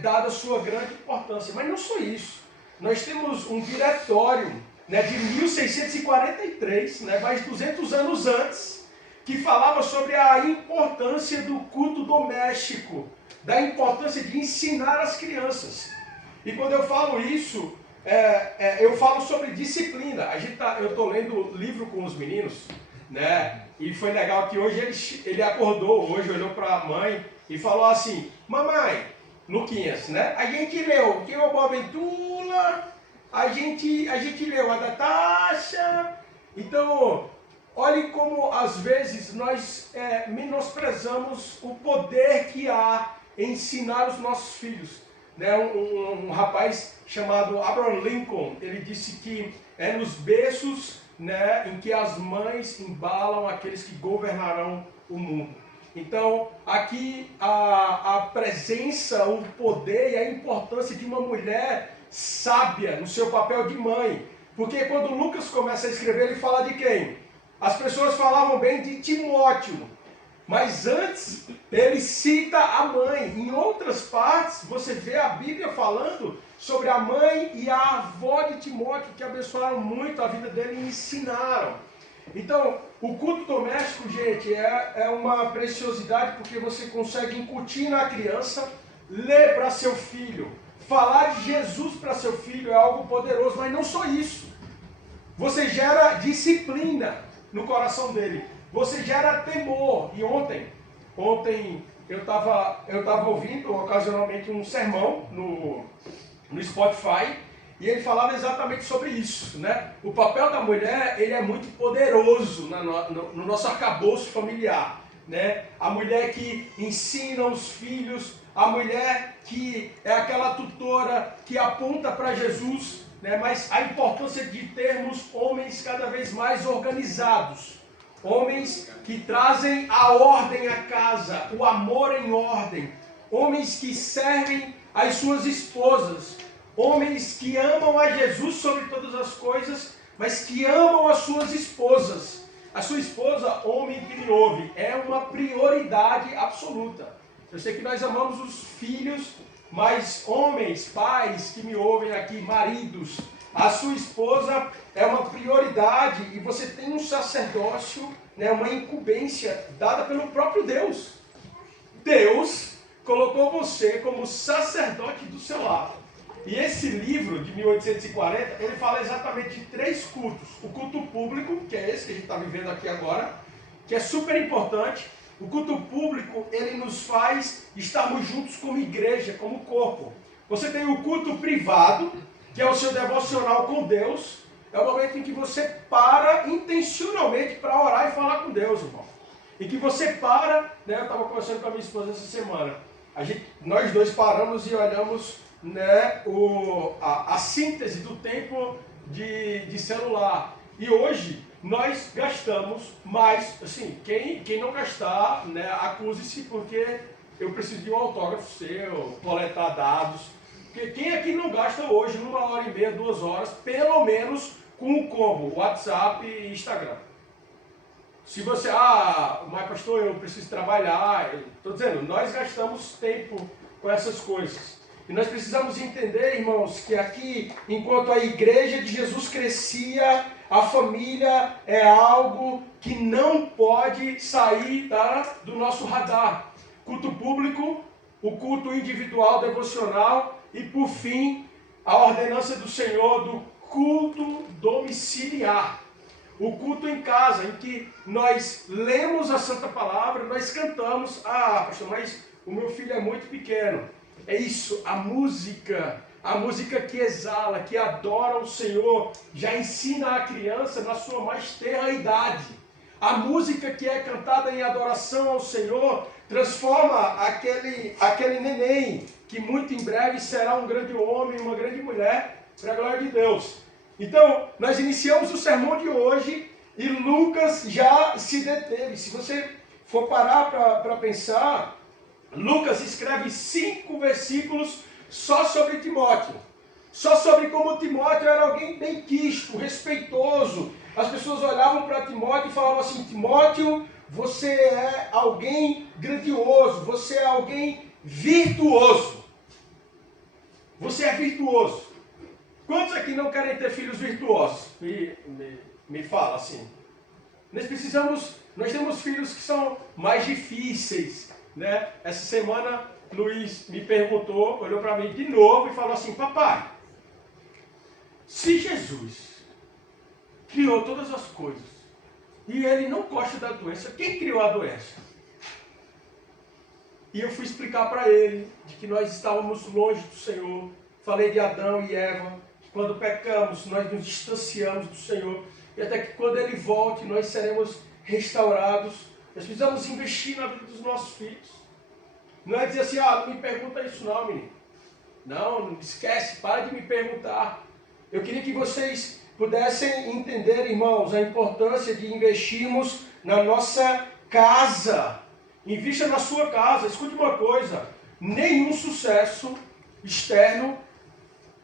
dada a sua grande importância. Mas não só isso. Nós temos um diretório, né, de 1643, né, mais de 200 anos antes, que falava sobre a importância do culto doméstico, da importância de ensinar as crianças. E quando eu falo isso, eu falo sobre disciplina. Eu estou lendo livro com os meninos, né? E foi legal que hoje ele acordou, hoje olhou para a mãe e falou assim: mamãe, Luquinhas, né? A gente leu que o Boaventura, a gente leu a da Tasha. Então, olhe como às vezes nós menosprezamos o poder que há em ensinar os nossos filhos. Né? Um rapaz chamado Abraham Lincoln, ele disse que é nos berços, né, em que as mães embalam aqueles que governarão o mundo. Então, aqui a presença, o poder e a importância de uma mulher sábia no seu papel de mãe. Porque quando Lucas começa a escrever, ele fala de quem? As pessoas falavam bem de Timóteo. Mas antes, ele cita a mãe. Em outras partes, você vê a Bíblia falando sobre a mãe e a avó de Timóteo, que abençoaram muito a vida dele e ensinaram. Então, o culto doméstico, gente, é uma preciosidade, porque você consegue incutir na criança, ler para seu filho, falar de Jesus para seu filho é algo poderoso, mas não só isso. Você gera disciplina no coração dele. Você gera temor. E ontem eu estava ouvindo ocasionalmente um sermão no Spotify, e ele falava exatamente sobre isso, né? O papel da mulher, ele é muito poderoso no nosso arcabouço familiar, né? A mulher que ensina os filhos, a mulher que é aquela tutora que aponta para Jesus, né? Mas a importância de termos homens cada vez mais organizados. Homens que trazem a ordem à casa, o amor em ordem. Homens que servem as suas esposas. homens que amam a Jesus sobre todas as coisas, mas que amam as suas esposas. A sua esposa, homem que me ouve, é uma prioridade absoluta. Eu sei que nós amamos os filhos, mas homens, pais que me ouvem aqui, maridos, a sua esposa é uma prioridade e você tem um sacerdócio, né, uma incumbência dada pelo próprio Deus. Deus colocou você como sacerdote do seu lar. E esse livro de 1840, ele fala exatamente de 3 cultos. O culto público, que é esse que a gente está vivendo aqui agora, que é super importante. O culto público, ele nos faz estarmos juntos como igreja, como corpo. Você tem o culto privado, que é o seu devocional com Deus. É o momento em que você para intencionalmente para orar e falar com Deus, irmão. E que você para, né, eu estava conversando com a minha esposa essa semana. Nós dois paramos e olhamos, né, a síntese do tempo de celular. E hoje nós gastamos mais, assim, quem não gastar, né, acuse-se, porque eu preciso de um autógrafo seu, coletar dados. Porque quem aqui não gasta hoje 1h30, 2 horas, pelo menos com o combo, WhatsApp e Instagram? Se você, mas pastor, eu preciso trabalhar, estou dizendo, nós gastamos tempo com essas coisas. E nós precisamos entender, irmãos, que aqui, enquanto a igreja de Jesus crescia, a família é algo que não pode sair do nosso radar. Culto público, o culto individual, devocional e, por fim, a ordenança do Senhor do culto domiciliar. O culto em casa, em que nós lemos a Santa Palavra, nós cantamos. Pastor, mas o meu filho é muito pequeno. É isso, a música que exala, que adora o Senhor, já ensina a criança na sua mais tenra idade. A música que é cantada em adoração ao Senhor transforma aquele neném, que muito em breve será um grande homem, uma grande mulher, para a glória de Deus. Então, nós iniciamos o sermão de hoje e Lucas já se deteve. Se você for parar para pensar, Lucas escreve 5 versículos só sobre Timóteo. Só sobre como Timóteo era alguém bem quisto, respeitoso. As pessoas olhavam para Timóteo e falavam assim: Timóteo, você é alguém grandioso, você é alguém virtuoso. Você é virtuoso. Quantos aqui não querem ter filhos virtuosos? Me fala assim. Nós temos filhos que são mais difíceis, né? Essa semana, Luiz me perguntou, olhou para mim de novo e falou assim: papai, se Jesus criou todas as coisas e ele não gosta da doença, quem criou a doença? E eu fui explicar para ele de que nós estávamos longe do Senhor. Falei de Adão e Eva, que quando pecamos nós nos distanciamos do Senhor, e até que quando Ele volte nós seremos restaurados. Nós precisamos investir na vida dos nossos filhos. Não é dizer assim: não me pergunta isso não, menino. Não esquece, para de me perguntar. Eu queria que vocês pudessem entender, irmãos, a importância de investirmos na nossa casa. Invista na sua casa. Escute uma coisa: nenhum sucesso externo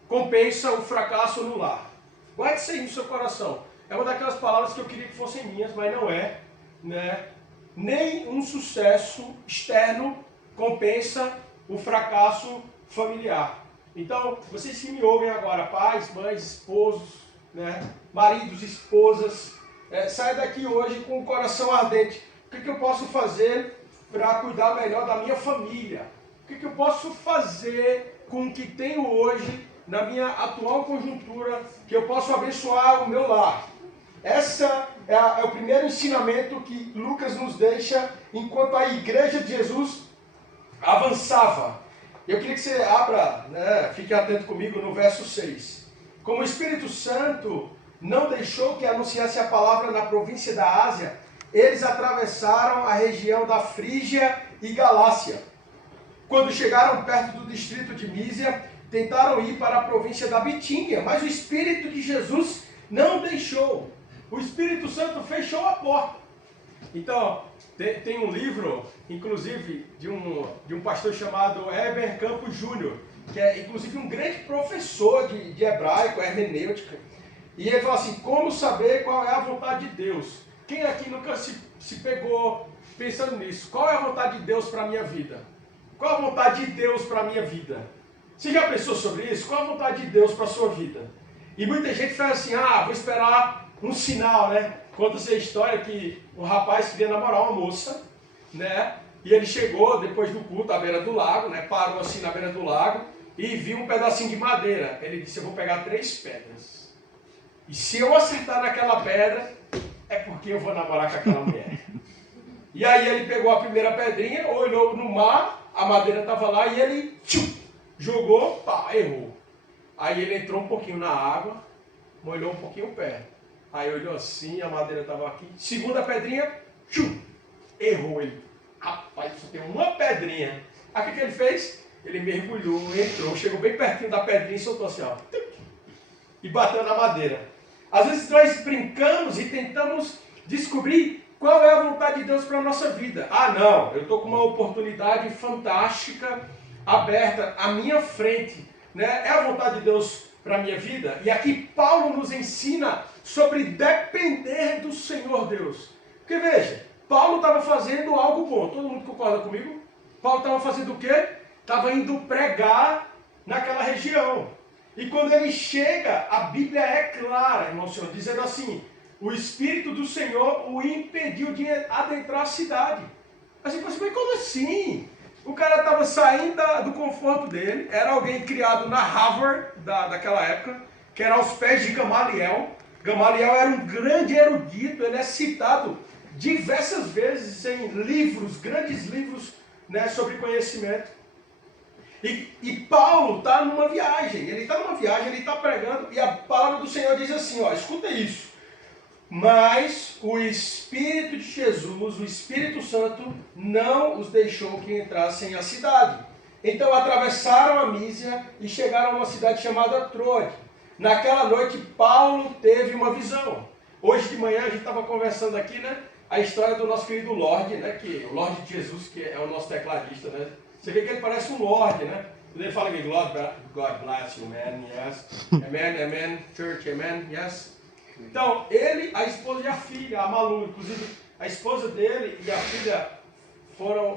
compensa o fracasso no lar. Guarde isso aí no seu coração. É uma daquelas palavras que eu queria que fossem minhas, mas não é, né? Nenhum sucesso externo compensa o fracasso familiar. Então, vocês que me ouvem agora, pais, mães, esposos, né? Maridos, esposas, saia daqui hoje com o coração ardente. O que eu posso fazer para cuidar melhor da minha família? O que eu posso fazer com o que tenho hoje, na minha atual conjuntura, que eu posso abençoar o meu lar? Essa é o primeiro ensinamento que Lucas nos deixa enquanto a igreja de Jesus avançava. Eu queria que você abra, né, fique atento comigo no verso 6. Como o Espírito Santo não deixou que anunciasse a palavra na província da Ásia, eles atravessaram a região da Frígia e Galácia. Quando chegaram perto do distrito de Mísia, tentaram ir para a província da Bitínia, mas o Espírito de Jesus não deixou. O Espírito Santo fechou a porta. Então, tem um livro, inclusive, de um pastor chamado Heber Campos Júnior, que é inclusive um grande professor de hebraico, hermenêutica. E ele fala assim, como saber qual é a vontade de Deus? Quem aqui nunca se pegou pensando nisso? Qual é a vontade de Deus para a minha vida? Qual a vontade de Deus para a minha vida? Você já pensou sobre isso? Qual a vontade de Deus para a sua vida? E muita gente faz assim, vou esperar um sinal, né? Conta-se a história que um rapaz queria namorar uma moça, né? E ele chegou depois do culto à beira do lago, né? Parou assim na beira do lago e viu um pedacinho de madeira. Ele disse, eu vou pegar 3 pedras. E se eu acertar naquela pedra, é porque eu vou namorar com aquela mulher. E aí ele pegou a primeira pedrinha, olhou no mar, a madeira estava lá e ele jogou, errou. Aí ele entrou um pouquinho na água, molhou um pouquinho o pé. Aí olhou assim, a madeira estava aqui. Segunda pedrinha, errou ele. Rapaz, só tem uma pedrinha. Aí o que ele fez? Ele mergulhou, entrou, chegou bem pertinho da pedrinha e soltou assim, ó. E bateu na madeira. Às vezes nós brincamos e tentamos descobrir qual é a vontade de Deus para a nossa vida. Não, eu estou com uma oportunidade fantástica, aberta à minha frente. Né? É a vontade de Deus para a minha vida? E aqui Paulo nos ensina sobre depender do Senhor Deus. Porque veja, Paulo estava fazendo algo bom. Todo mundo concorda comigo? Paulo estava fazendo o quê? Estava indo pregar naquela região. E quando ele chega, a Bíblia é clara, irmão Senhor, dizendo assim, o Espírito do Senhor o impediu de adentrar a cidade. Assim, mas como assim? O cara estava saindo do conforto dele, era alguém criado na Harvard daquela época, que era aos pés de Gamaliel. Gamaliel era um grande erudito, ele é citado diversas vezes em livros, grandes livros, né, sobre conhecimento. E Paulo está numa viagem, ele está pregando, e a palavra do Senhor diz assim, escuta isso. Mas o Espírito de Jesus, o Espírito Santo, não os deixou que entrassem à cidade. Então atravessaram a Mísia e chegaram a uma cidade chamada Troade. Naquela noite Paulo teve uma visão. Hoje de manhã a gente estava conversando aqui, né? A história do nosso querido Lorde, né? Que o Lorde de Jesus, que é o nosso tecladista, né? Você vê que ele parece um Lorde, né? Ele fala que God bless you, man, yes. Amen, amen, church, amen, yes. Então, ele, a esposa e a filha, a Malu, inclusive a esposa dele e a filha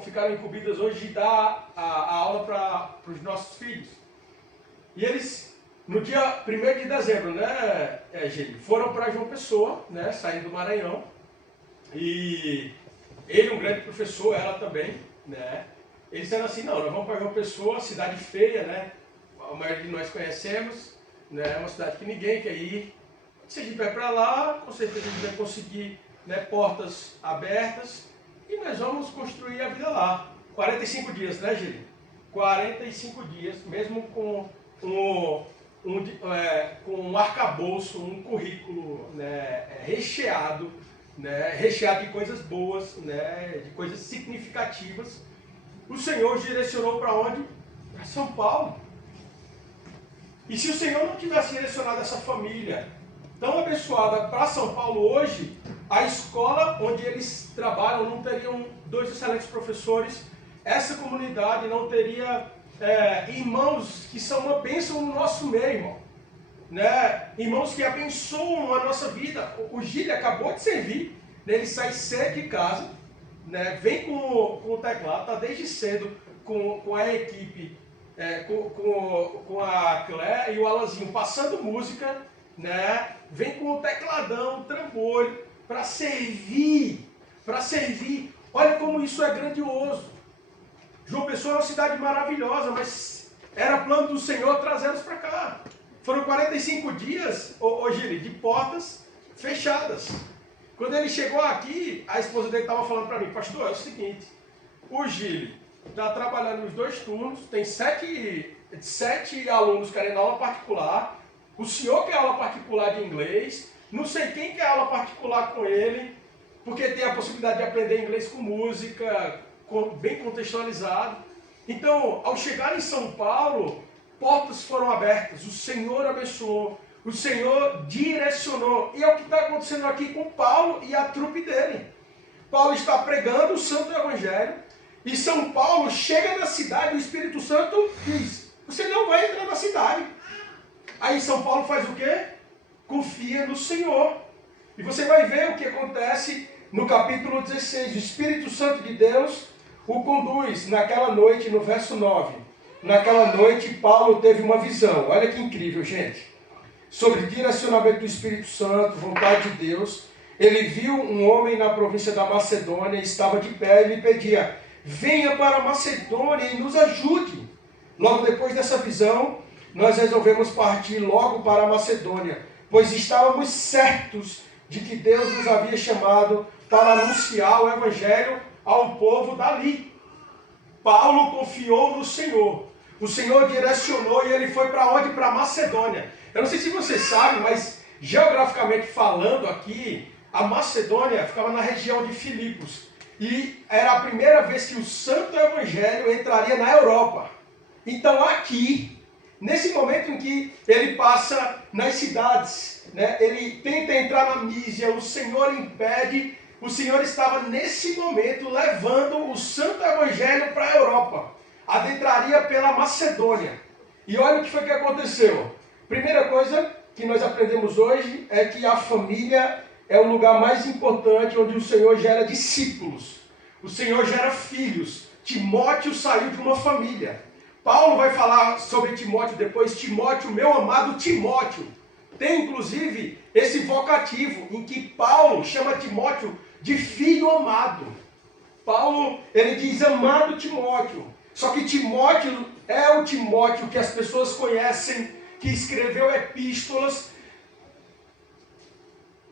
ficaram incumbidas hoje de dar a aula para os nossos filhos. E eles, no dia 1º de dezembro, né, gente, foram para João Pessoa, né, saindo do Maranhão. E ele, um grande professor, ela também, né. Eles disseram assim, não, nós vamos para João Pessoa, cidade feia, né, a maioria de nós conhecemos, né, uma cidade que ninguém quer ir. Se a gente vai para lá, com certeza a gente vai conseguir, né, portas abertas e nós vamos construir a vida lá. 45 dias, né, Gil? 45 dias, mesmo com um arcabouço, um currículo, né, recheado de coisas boas, né, de coisas significativas. O Senhor os direcionou para onde? Para São Paulo. E se o Senhor não tivesse direcionado essa família tão abençoada para São Paulo hoje, a escola onde eles trabalham não teriam 2 excelentes professores, essa comunidade não teria irmãos que são uma bênção no nosso meio, irmão. Né? Irmãos que abençoam a nossa vida. O Gil acabou de servir, né? Ele sai cedo de casa, né? Vem com o teclado, está desde cedo com a equipe, com a Clé e o Alanzinho passando música, né? Vem com o tecladão, o trambolho, para servir. Olha como isso é grandioso. João Pessoa é uma cidade maravilhosa, mas era plano do Senhor trazê-los para cá. Foram 45 dias, Gili, de portas fechadas. Quando ele chegou aqui, a esposa dele estava falando para mim, pastor, é o seguinte, o Gili está trabalhando nos 2 turnos, tem 7 alunos querendo aula particular, o senhor quer aula particular de inglês, não sei quem quer aula particular com ele, porque tem a possibilidade de aprender inglês com música, bem contextualizado. Então, ao chegar em São Paulo, portas foram abertas, o Senhor abençoou, o Senhor direcionou. E é o que está acontecendo aqui com Paulo e a trupe dele. Paulo está pregando o Santo Evangelho, e São Paulo chega na cidade, o Espírito Santo diz, você não vai entrar na cidade. Aí São Paulo faz o quê? Confia no Senhor. E você vai ver o que acontece no capítulo 16. O Espírito Santo de Deus o conduz naquela noite, no verso 9. Naquela noite, Paulo teve uma visão. Olha que incrível, gente. Sobre direcionamento do Espírito Santo, vontade de Deus. Ele viu um homem na província da Macedônia, estava de pé e lhe pedia: venha para a Macedônia e nos ajude. Logo depois dessa visão, nós resolvemos partir logo para a Macedônia, pois estávamos certos de que Deus nos havia chamado para anunciar o Evangelho ao povo dali. Paulo confiou no Senhor. O Senhor direcionou e ele foi para onde? Para a Macedônia. Eu não sei se você sabe, mas geograficamente falando aqui, a Macedônia ficava na região de Filipos. E era a primeira vez que o Santo Evangelho entraria na Europa. Então aqui, nesse momento em que ele passa nas cidades, né, ele tenta entrar na Mísia, o Senhor impede, o Senhor estava nesse momento levando o Santo Evangelho para a Europa. Adentraria pela Macedônia. E olha o que foi que aconteceu. Primeira coisa que nós aprendemos hoje é que a família é o lugar mais importante onde o Senhor gera discípulos. O Senhor gera filhos. Timóteo saiu de uma família. Paulo vai falar sobre Timóteo depois. Timóteo, meu amado Timóteo. Tem inclusive esse vocativo em que Paulo chama Timóteo de filho amado. Paulo, ele diz amado Timóteo. Só que Timóteo é o Timóteo que as pessoas conhecem, que escreveu epístolas,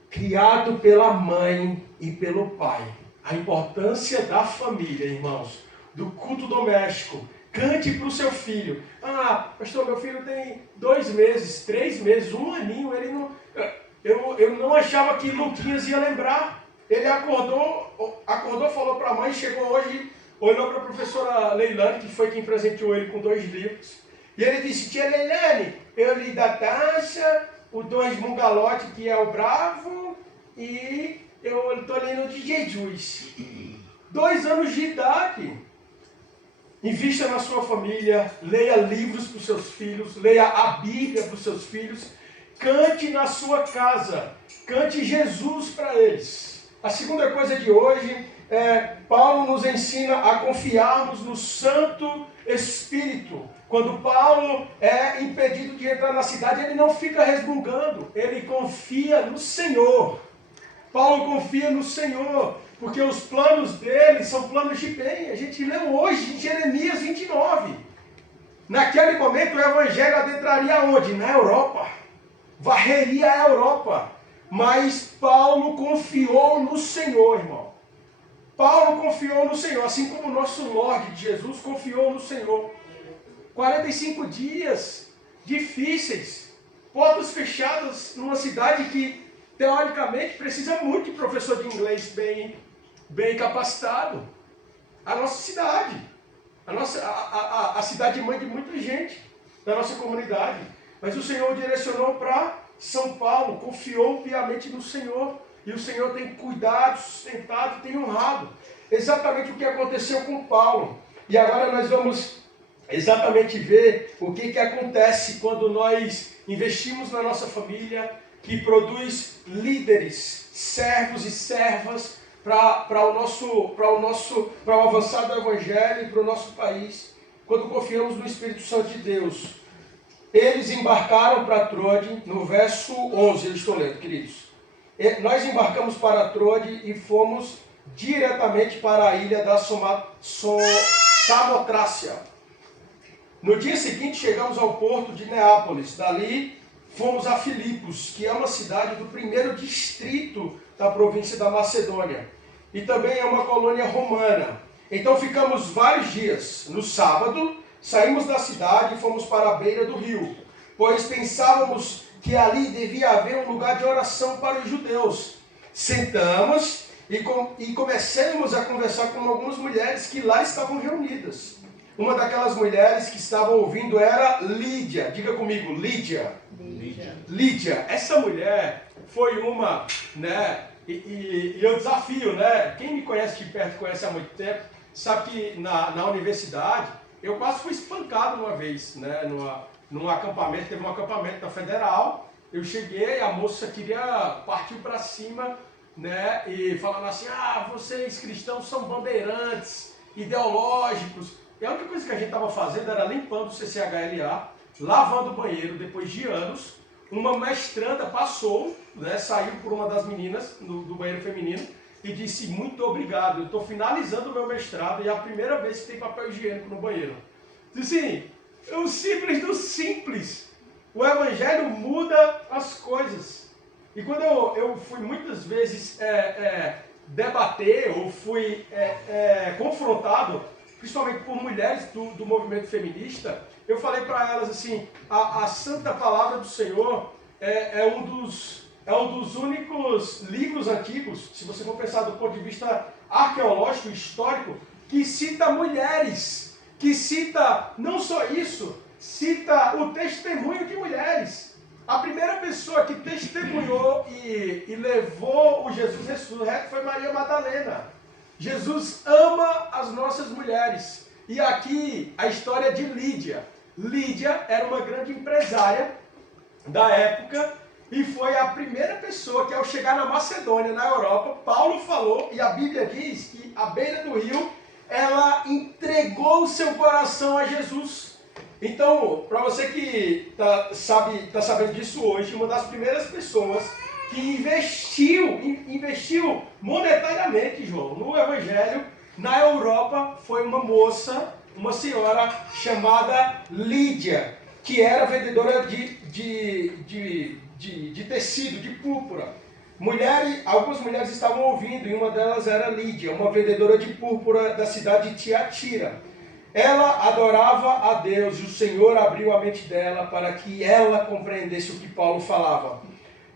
criado pela mãe e pelo pai. A importância da família, irmãos, do culto doméstico. Cante para o seu filho. Ah, pastor, meu filho tem 2 meses, 3 meses, 1 aninho, ele não... Eu não achava que Luquinhas ia lembrar. Ele acordou, falou para a mãe, chegou hoje, olhou para a professora Leilane, que foi quem presenteou ele com 2 livros. E ele disse: tia Leilane, eu li da Taxa, o 2 Mungalote, que é o Bravo, e eu estou lendo de Jesus. 2 anos de idade. Invista na sua família, leia livros para os seus filhos, leia a Bíblia para os seus filhos, cante na sua casa, cante Jesus para eles. A segunda coisa de hoje é, Paulo nos ensina a confiarmos no Santo Espírito. Quando Paulo é impedido de entrar na cidade, ele não fica resmungando, ele confia no Senhor. Paulo confia no Senhor, porque os planos dele são planos de bem. A gente leu hoje em Jeremias 29. Naquele momento o Evangelho adentraria onde? Na Europa. Varreria a Europa. Mas Paulo confiou no Senhor, irmão. Paulo confiou no Senhor, assim como o nosso Lorde Jesus confiou no Senhor. 45 dias difíceis, portas fechadas numa cidade que, teoricamente, precisa muito de professor de inglês bem capacitado. A nossa cidade, a cidade mãe de muita gente da nossa comunidade. Mas o Senhor direcionou para São Paulo, confiou piamente no Senhor. E o Senhor tem cuidado, sustentado, tem honrado. Exatamente o que aconteceu com Paulo. E agora nós vamos exatamente ver o que acontece quando nós investimos na nossa família, que produz líderes, servos e servas para o avançar do Evangelho e para o nosso país, quando confiamos no Espírito Santo de Deus. Eles embarcaram para Troade, no verso 11, eu estou lendo, queridos. Nós embarcamos para Troade e fomos diretamente para a ilha da Samotrácia. No dia seguinte chegamos ao porto de Neápolis. Dali fomos a Filipos, que é uma cidade do 1º distrito da província da Macedônia. E também é uma colônia romana. Então ficamos vários dias. No sábado, saímos da cidade e fomos para a beira do rio, pois pensávamos que ali devia haver um lugar de oração para os judeus. Sentamos e começamos a conversar com algumas mulheres que lá estavam reunidas. Uma daquelas mulheres que estavam ouvindo era Lídia. Diga comigo, Lídia. Lídia. Essa mulher foi uma, né, e eu desafio, né, quem me conhece de perto, conhece há muito tempo, sabe que na universidade eu quase fui espancado uma vez, né? Num acampamento, teve um acampamento da Federal. Eu cheguei, a moça partiu para cima, né? E falando assim, vocês cristãos são bandeirantes, ideológicos. E a única coisa que a gente estava fazendo era limpando o CCHLA, lavando o banheiro depois de anos. Uma mestranda passou, né, saiu por uma das meninas do banheiro feminino e disse, muito obrigado, eu estou finalizando o meu mestrado e é a primeira vez que tem papel higiênico no banheiro. Disse assim, é o simples do simples. O evangelho muda as coisas. E quando eu fui muitas vezes debater ou fui confrontado, principalmente por mulheres do movimento feminista, eu falei para elas assim, a santa palavra do Senhor é um dos únicos livros antigos, se você for pensar do ponto de vista arqueológico, histórico, que cita mulheres, que cita, não só isso, cita o testemunho de mulheres. A primeira pessoa que testemunhou e levou o Jesus ressurreto foi Maria Madalena. Jesus ama as nossas mulheres. E aqui a história de Lídia. Lídia era uma grande empresária da época e foi a primeira pessoa que, ao chegar na Macedônia, na Europa, Paulo falou, e a Bíblia diz que à beira do rio ela entregou o seu coração a Jesus. Então, para você que está sabendo disso hoje, uma das primeiras pessoas que investiu monetariamente, João, no Evangelho, na Europa, foi uma moça, uma senhora chamada Lídia, que era vendedora de tecido, de púrpura. Algumas mulheres estavam ouvindo, e uma delas era Lídia, uma vendedora de púrpura da cidade de Tiatira. Ela adorava a Deus, e o Senhor abriu a mente dela para que ela compreendesse o que Paulo falava.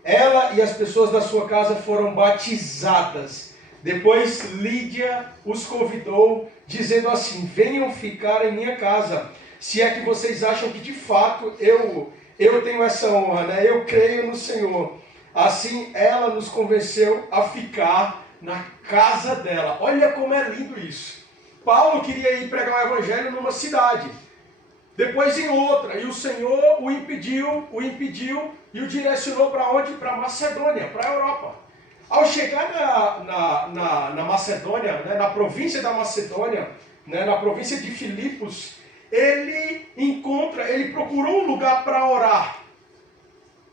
Ela e as pessoas da sua casa foram batizadas. Depois Lídia os convidou, dizendo assim, venham ficar em minha casa, se é que vocês acham que de fato eu tenho essa honra, né? Eu creio no Senhor. Assim ela nos convenceu a ficar na casa dela. Olha como é lindo isso. Paulo queria ir pregar o evangelho numa cidade, depois em outra, e o Senhor o impediu e o direcionou para onde? Para Macedônia, para a Europa. Ao chegar na Macedônia, né, na província da Macedônia, né, na província de Filipos, ele procurou um lugar para orar.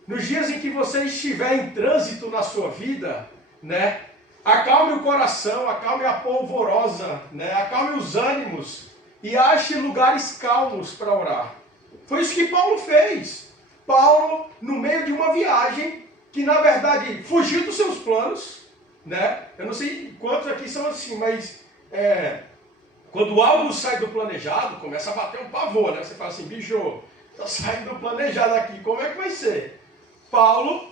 Nos dias em que você estiver em trânsito na sua vida, né, acalme o coração, acalme a polvorosa, né, acalme os ânimos e ache lugares calmos para orar. Foi isso que Paulo fez. Paulo, no meio de uma viagem, que na verdade fugiu dos seus planos, né? Eu não sei quantos aqui são assim, mas quando algo sai do planejado, começa a bater um pavor, né? Você fala assim, bicho, tá saindo do planejado aqui, como é que vai ser? Paulo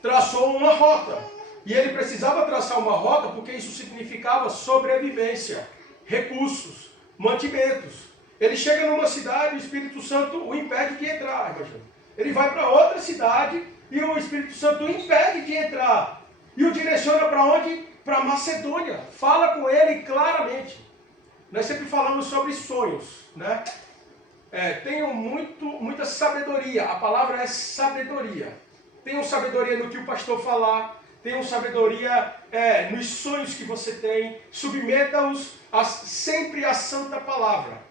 traçou uma rota, e ele precisava traçar uma rota porque isso significava sobrevivência, recursos, mantimentos. Ele chega numa cidade, o Espírito Santo o impede de entrar, imagina. Ele vai para outra cidade e o Espírito Santo o impede de entrar. E o direciona para onde? Para Macedônia. Fala com ele claramente. Nós sempre falamos sobre sonhos, né? Tenham muita sabedoria. A palavra é sabedoria. Tenham sabedoria no que o pastor falar. Tenham sabedoria nos sonhos que você tem. Submeta-os sempre à santa palavra.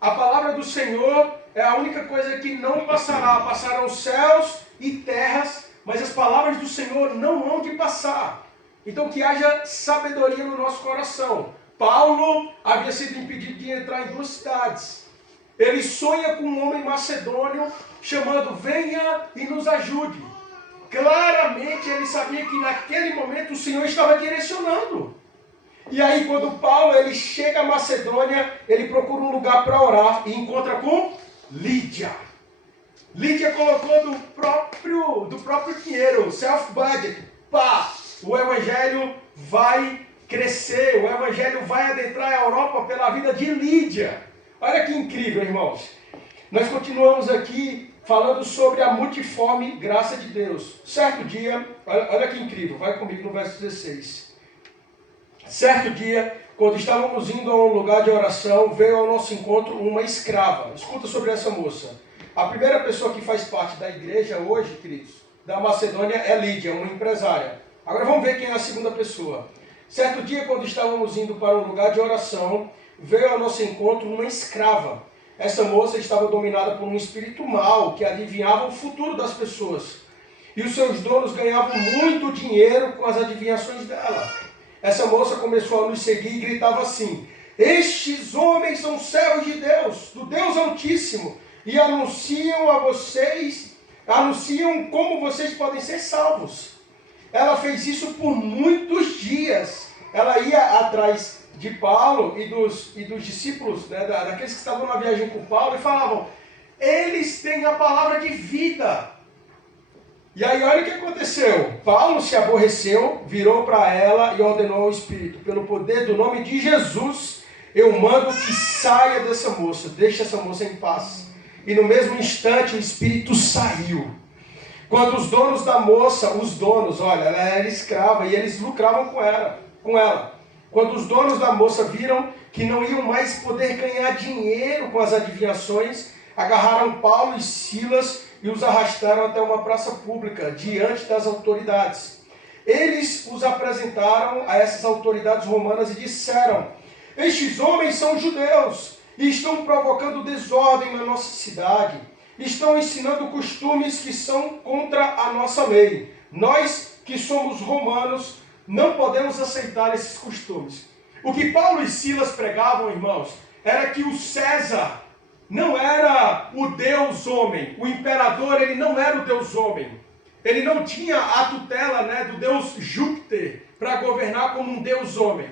A palavra do Senhor é a única coisa que não passará. Passarão céus e terras, mas as palavras do Senhor não hão de passar. Então que haja sabedoria no nosso coração. Paulo havia sido impedido de entrar em duas cidades. Ele sonha com um homem macedônio chamando, venha e nos ajude. Claramente ele sabia que naquele momento o Senhor estava direcionando. E aí quando Paulo ele chega a Macedônia, ele procura um lugar para orar e encontra com Lídia. Lídia colocou do próprio dinheiro, self-budget. O evangelho vai crescer, o evangelho vai adentrar a Europa pela vida de Lídia. Olha que incrível, irmãos. Nós continuamos aqui falando sobre a multiforme graça de Deus. Certo dia, olha que incrível, vai comigo no verso 16. Certo dia, quando estávamos indo a um lugar de oração, veio ao nosso encontro uma escrava. Escuta sobre essa moça. A primeira pessoa que faz parte da igreja hoje, queridos, da Macedônia é Lídia, uma empresária. Agora vamos ver quem é a segunda pessoa. Certo dia, quando estávamos indo para um lugar de oração, veio ao nosso encontro uma escrava. Essa moça estava dominada por um espírito mau que adivinhava o futuro das pessoas. E os seus donos ganhavam muito dinheiro com as adivinhações dela. Essa moça começou a nos seguir e gritava assim: estes homens são servos de Deus, do Deus Altíssimo, e anunciam como vocês podem ser salvos. Ela fez isso por muitos dias. Ela ia atrás de Paulo e dos discípulos, né, daqueles que estavam na viagem com Paulo, e falavam: eles têm a palavra de vida. E aí olha o que aconteceu. Paulo se aborreceu, virou para ela e ordenou ao Espírito: pelo poder do nome de Jesus, eu mando que saia dessa moça, deixe essa moça em paz. E no mesmo instante o Espírito saiu. Quando os donos da moça, olha, ela era escrava e eles lucravam com ela. Quando os donos da moça viram que não iam mais poder ganhar dinheiro com as adivinhações, agarraram Paulo e Silas e os arrastaram até uma praça pública, diante das autoridades. Eles os apresentaram a essas autoridades romanas e disseram: estes homens são judeus e estão provocando desordem na nossa cidade. Estão ensinando costumes que são contra a nossa lei. Nós, que somos romanos, não podemos aceitar esses costumes. O que Paulo e Silas pregavam, irmãos, era que o César não era o Deus homem. O imperador, ele não era o Deus homem. Ele não tinha a tutela, né, do Deus Júpiter para governar como um Deus homem.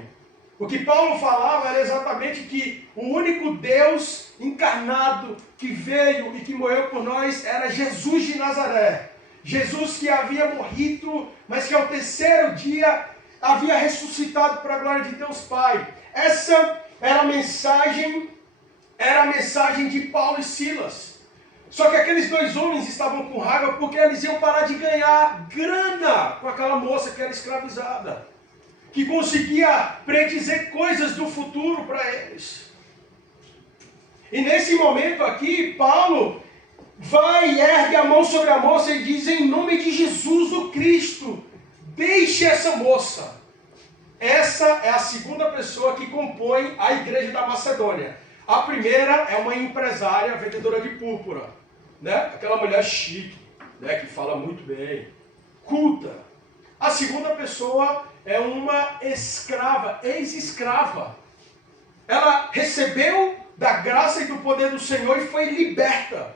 O que Paulo falava era exatamente que o único Deus encarnado que veio e que morreu por nós era Jesus de Nazaré. Jesus que havia morrido, mas que ao terceiro dia havia ressuscitado para a glória de Deus Pai. Essa era a mensagem de Paulo e Silas. Só que aqueles dois homens estavam com raiva porque eles iam parar de ganhar grana com aquela moça que era escravizada, que conseguia predizer coisas do futuro para eles. E nesse momento aqui, Paulo vai e ergue a mão sobre a moça e diz: em nome de Jesus o Cristo, deixe essa moça. Essa é a segunda pessoa que compõe a igreja da Macedônia. A primeira é uma empresária, vendedora de púrpura, né? Aquela mulher chique, né? Que fala muito bem, culta. A segunda pessoa é uma escrava, ex-escrava. Ela recebeu da graça e do poder do Senhor e foi liberta.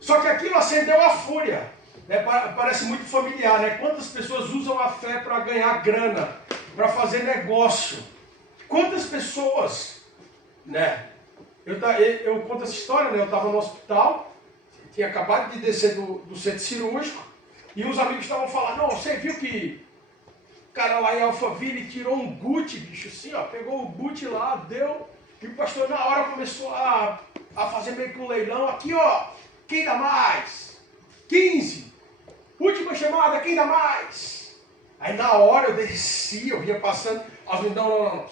Só que aquilo acendeu a fúria. Né? Parece muito familiar, né? Quantas pessoas usam a fé para ganhar grana, para fazer negócio? Quantas pessoas, né? Eu conto essa história, né? Eu estava no hospital, tinha acabado de descer do centro cirúrgico, e uns amigos estavam falando: não, você viu que o cara lá em Alphaville tirou um Gucci, bicho, assim, ó, pegou o Gucci lá, deu, e o pastor na hora começou a fazer meio que um leilão. Aqui, ó, quem dá mais? 15. Última chamada, quem dá mais? Aí na hora eu desci, eu ia passando, não,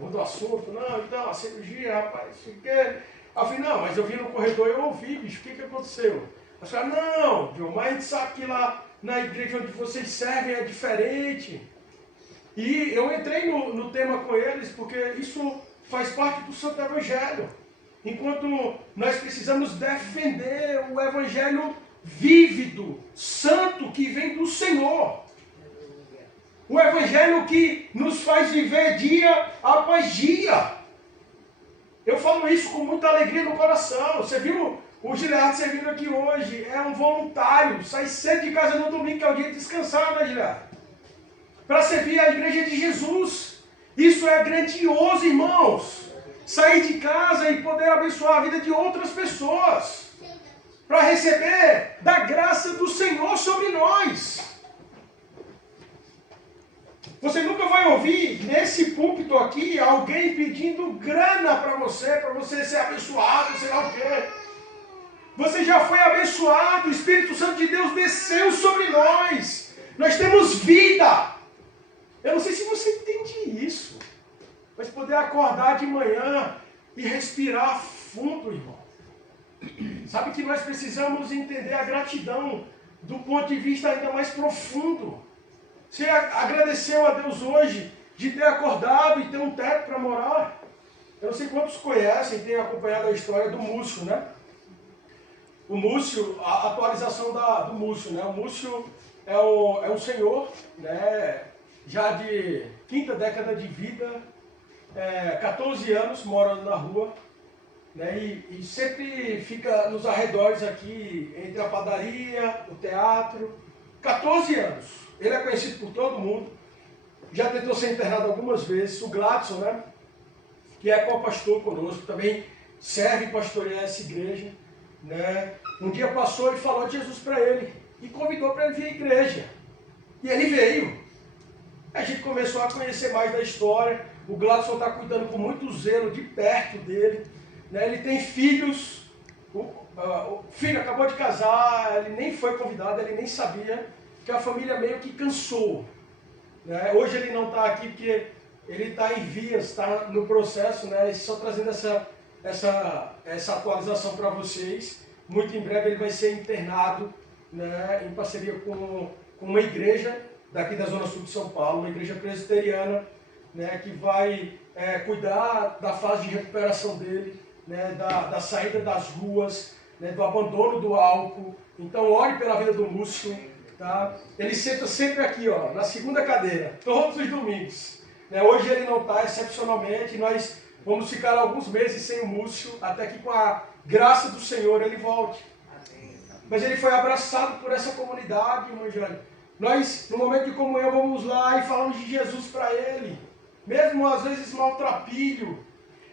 muda o assunto, não, então, a cirurgia, rapaz, isso que... Aí eu falei: não, mas eu vi no corredor, eu ouvi, bicho, o que aconteceu? Aí eu falei: não, viu, mas a gente sabe que lá na igreja onde vocês servem é diferente. E eu entrei no tema com eles, porque isso faz parte do Santo Evangelho. Enquanto nós precisamos defender o Evangelho vívido, santo, que vem do Senhor. O Evangelho que nos faz viver dia após dia. Eu falo isso com muita alegria no coração. Você viu o Gilead servindo aqui hoje? É um voluntário. Sai cedo de casa no domingo, que é o dia de descansar, né, Gilead? Para servir a igreja de Jesus. Isso é grandioso, irmãos. Sair de casa e poder abençoar a vida de outras pessoas. Para receber da graça do Senhor sobre nós. Você nunca vai ouvir nesse púlpito aqui alguém pedindo grana para você ser abençoado, sei lá o quê. Você já foi abençoado, o Espírito Santo de Deus desceu sobre nós. Nós temos vida. Eu não sei se você entende isso, mas poder acordar de manhã e respirar fundo, irmão. Sabe que nós precisamos entender a gratidão do ponto de vista ainda mais profundo. Você agradeceu a Deus hoje de ter acordado e ter um teto para morar? Eu não sei quantos conhecem, têm acompanhado a história do Múcio, né? O Múcio, a atualização do Múcio, né? O Múcio é um senhor, né? Já de quinta década de vida, 14 anos morando na rua, né? E sempre fica nos arredores aqui, entre a padaria, o teatro. 14 anos. Ele é conhecido por todo mundo. Já tentou ser internado algumas vezes. O Gladson, né? Que é co-pastor conosco, também serve e pastoreia essa igreja, né? Um dia passou e falou de Jesus para ele e convidou para ele vir à igreja. E ele veio. A gente começou a conhecer mais da história. O Gladson está cuidando com muito zelo de perto dele, né? Ele tem filhos. O filho acabou de casar, ele nem foi convidado, ele nem sabia, que a família meio que cansou, né? Hoje ele não está aqui porque ele está em vias, está no processo, né? E só trazendo essa atualização para vocês. Muito em breve ele vai ser internado, né? Em parceria com uma igreja daqui da Zona Sul de São Paulo, uma igreja presbiteriana, né? Que vai cuidar da fase de recuperação dele, né? Da saída das ruas, né? Do abandono do álcool. Então ore pela vida do Múcio, tá? Ele senta sempre aqui, ó, na segunda cadeira, todos os domingos. Hoje ele não está, excepcionalmente, nós vamos ficar alguns meses sem o Múcio, até que com a graça do Senhor ele volte. Mas ele foi abraçado por essa comunidade, irmão Jânio. Nós, no momento de comunhão, vamos lá e falamos de Jesus para ele, mesmo às vezes maltrapilho.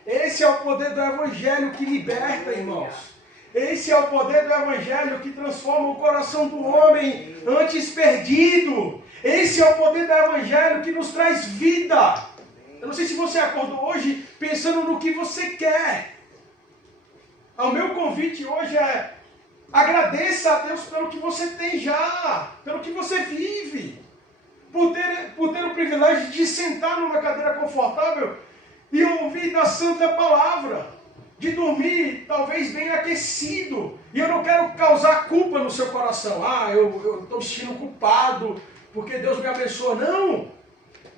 Esse é o poder do Evangelho que liberta, irmãos. Esse é o poder do Evangelho que transforma o coração do homem antes perdido. Esse é o poder do Evangelho que nos traz vida. Eu não sei se você acordou hoje pensando no que você quer. O meu convite hoje é: agradeça a Deus pelo que você tem já, pelo que você vive. Por ter o privilégio de sentar numa cadeira confortável e ouvir da Santa Palavra. De dormir, talvez bem aquecido. E eu não quero causar culpa no seu coração. Eu estou me sentindo culpado porque Deus me abençoou. Não!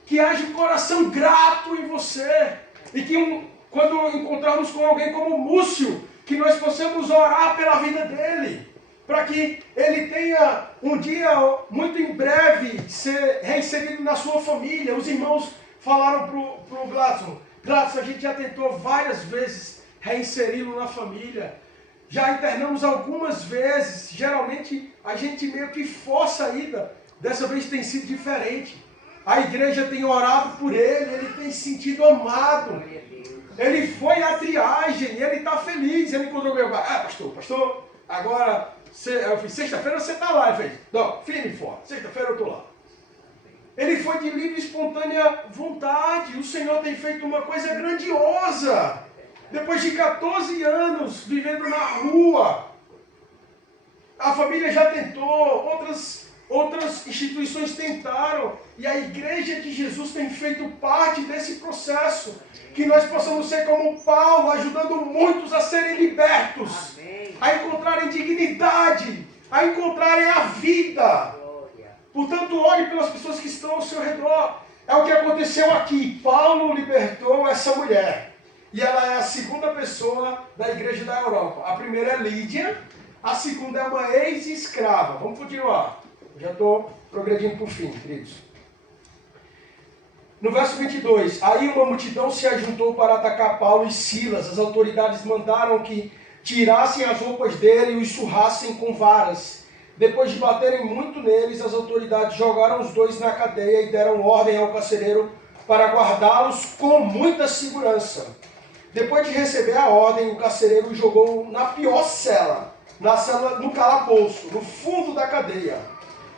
Que haja um coração grato em você. E que quando encontrarmos com alguém como o Múcio, que nós possamos orar pela vida dele. Para que ele tenha um dia, muito em breve, ser reinserido na sua família. Os irmãos falaram para o Gladson: Gladson, a gente já tentou várias vezes reinseri-lo na família. Já internamos algumas vezes. Geralmente a gente meio que força a ida. Dessa vez tem sido diferente. A igreja tem orado por ele tem se sentido amado. Ele foi à triagem, ele está feliz. Ele encontrou meu pai. Pastor, agora, sexta-feira você está lá. Ele fez: não, firme e forte, sexta-feira eu estou lá. Ele foi de livre e espontânea vontade. O Senhor tem feito uma coisa grandiosa. Depois de 14 anos vivendo na rua, a família já tentou, outras instituições tentaram, e a Igreja de Jesus tem feito parte desse processo. Que nós possamos ser como Paulo, ajudando muitos a serem libertos, a encontrarem dignidade, a encontrarem a vida. Portanto, ore pelas pessoas que estão ao seu redor. É o que aconteceu aqui. Paulo libertou essa mulher. E ela é a segunda pessoa da igreja da Europa. A primeira é Lídia, a segunda é uma ex-escrava. Vamos continuar. Já estou progredindo para o fim, queridos. No verso 22, aí uma multidão se ajuntou para atacar Paulo e Silas. As autoridades mandaram que tirassem as roupas dele e os surrassem com varas. Depois de baterem muito neles, as autoridades jogaram os dois na cadeia e deram ordem ao carcereiro para guardá-los com muita segurança. Depois de receber a ordem, o carcereiro o jogou na pior cela, no calabouço, no fundo da cadeia,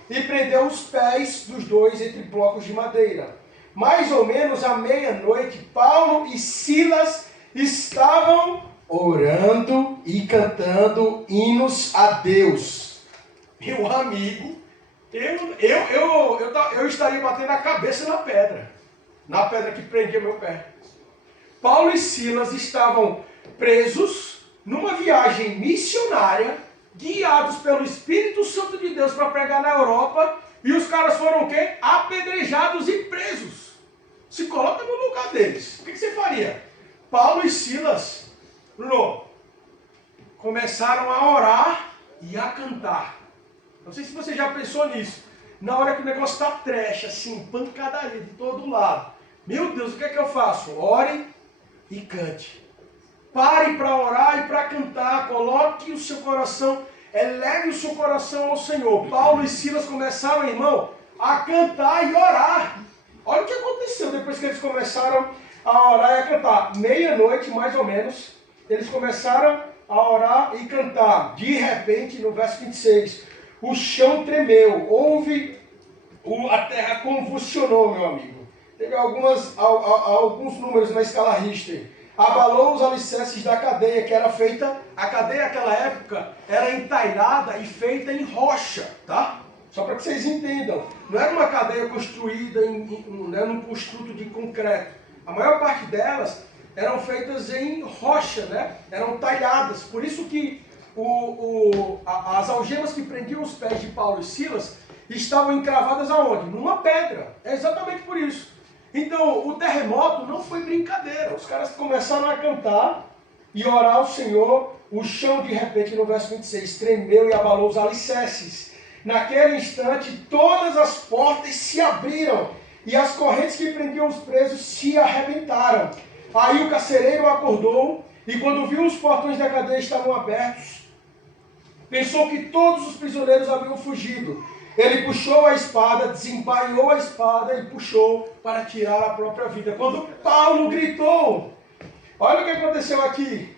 e prendeu os pés dos dois entre blocos de madeira. Mais ou menos à meia-noite, Paulo e Silas estavam orando e cantando hinos a Deus. Meu amigo, eu estaria batendo a cabeça na pedra que prendia meu pé. Paulo e Silas estavam presos numa viagem missionária, guiados pelo Espírito Santo de Deus para pregar na Europa, e os caras foram o quê? Apedrejados e presos. Se coloca no lugar deles. O que você faria? Paulo e Silas, começaram a orar e a cantar. Não sei se você já pensou nisso. Na hora que o negócio está trash, assim, pancadaria de todo lado. Meu Deus, o que é que eu faço? Ore e cante. Pare para orar e para cantar. Coloque o seu coração, eleve o seu coração ao Senhor. Paulo e Silas começaram, irmão, a cantar e orar. Olha o que aconteceu depois que eles começaram a orar e a cantar. Meia-noite, mais ou menos, eles começaram a orar e cantar. De repente, no verso 26, o chão tremeu, a terra convulsionou, meu amigo. Teve alguns números na escala Richter. Abalou os alicerces da cadeia, que era feita, a cadeia naquela época era entalhada e feita em rocha, tá? Só para que vocês entendam, não era uma cadeia construída num construto de concreto. A maior parte delas eram feitas em rocha, né? Eram talhadas. Por isso que as algemas que prendiam os pés de Paulo e Silas estavam encravadas aonde? Numa pedra. É exatamente por isso. Então, o terremoto não foi brincadeira. Os caras começaram a cantar e orar ao Senhor. O chão, de repente, no verso 26, tremeu e abalou os alicerces. Naquele instante, todas as portas se abriram e as correntes que prendiam os presos se arrebentaram. Aí o carcereiro acordou e, quando viu os portões da cadeia estavam abertos, pensou que todos os prisioneiros haviam fugido. Ele puxou a espada, desembainhou a espada e puxou para tirar a própria vida. Quando Paulo gritou, olha o que aconteceu aqui.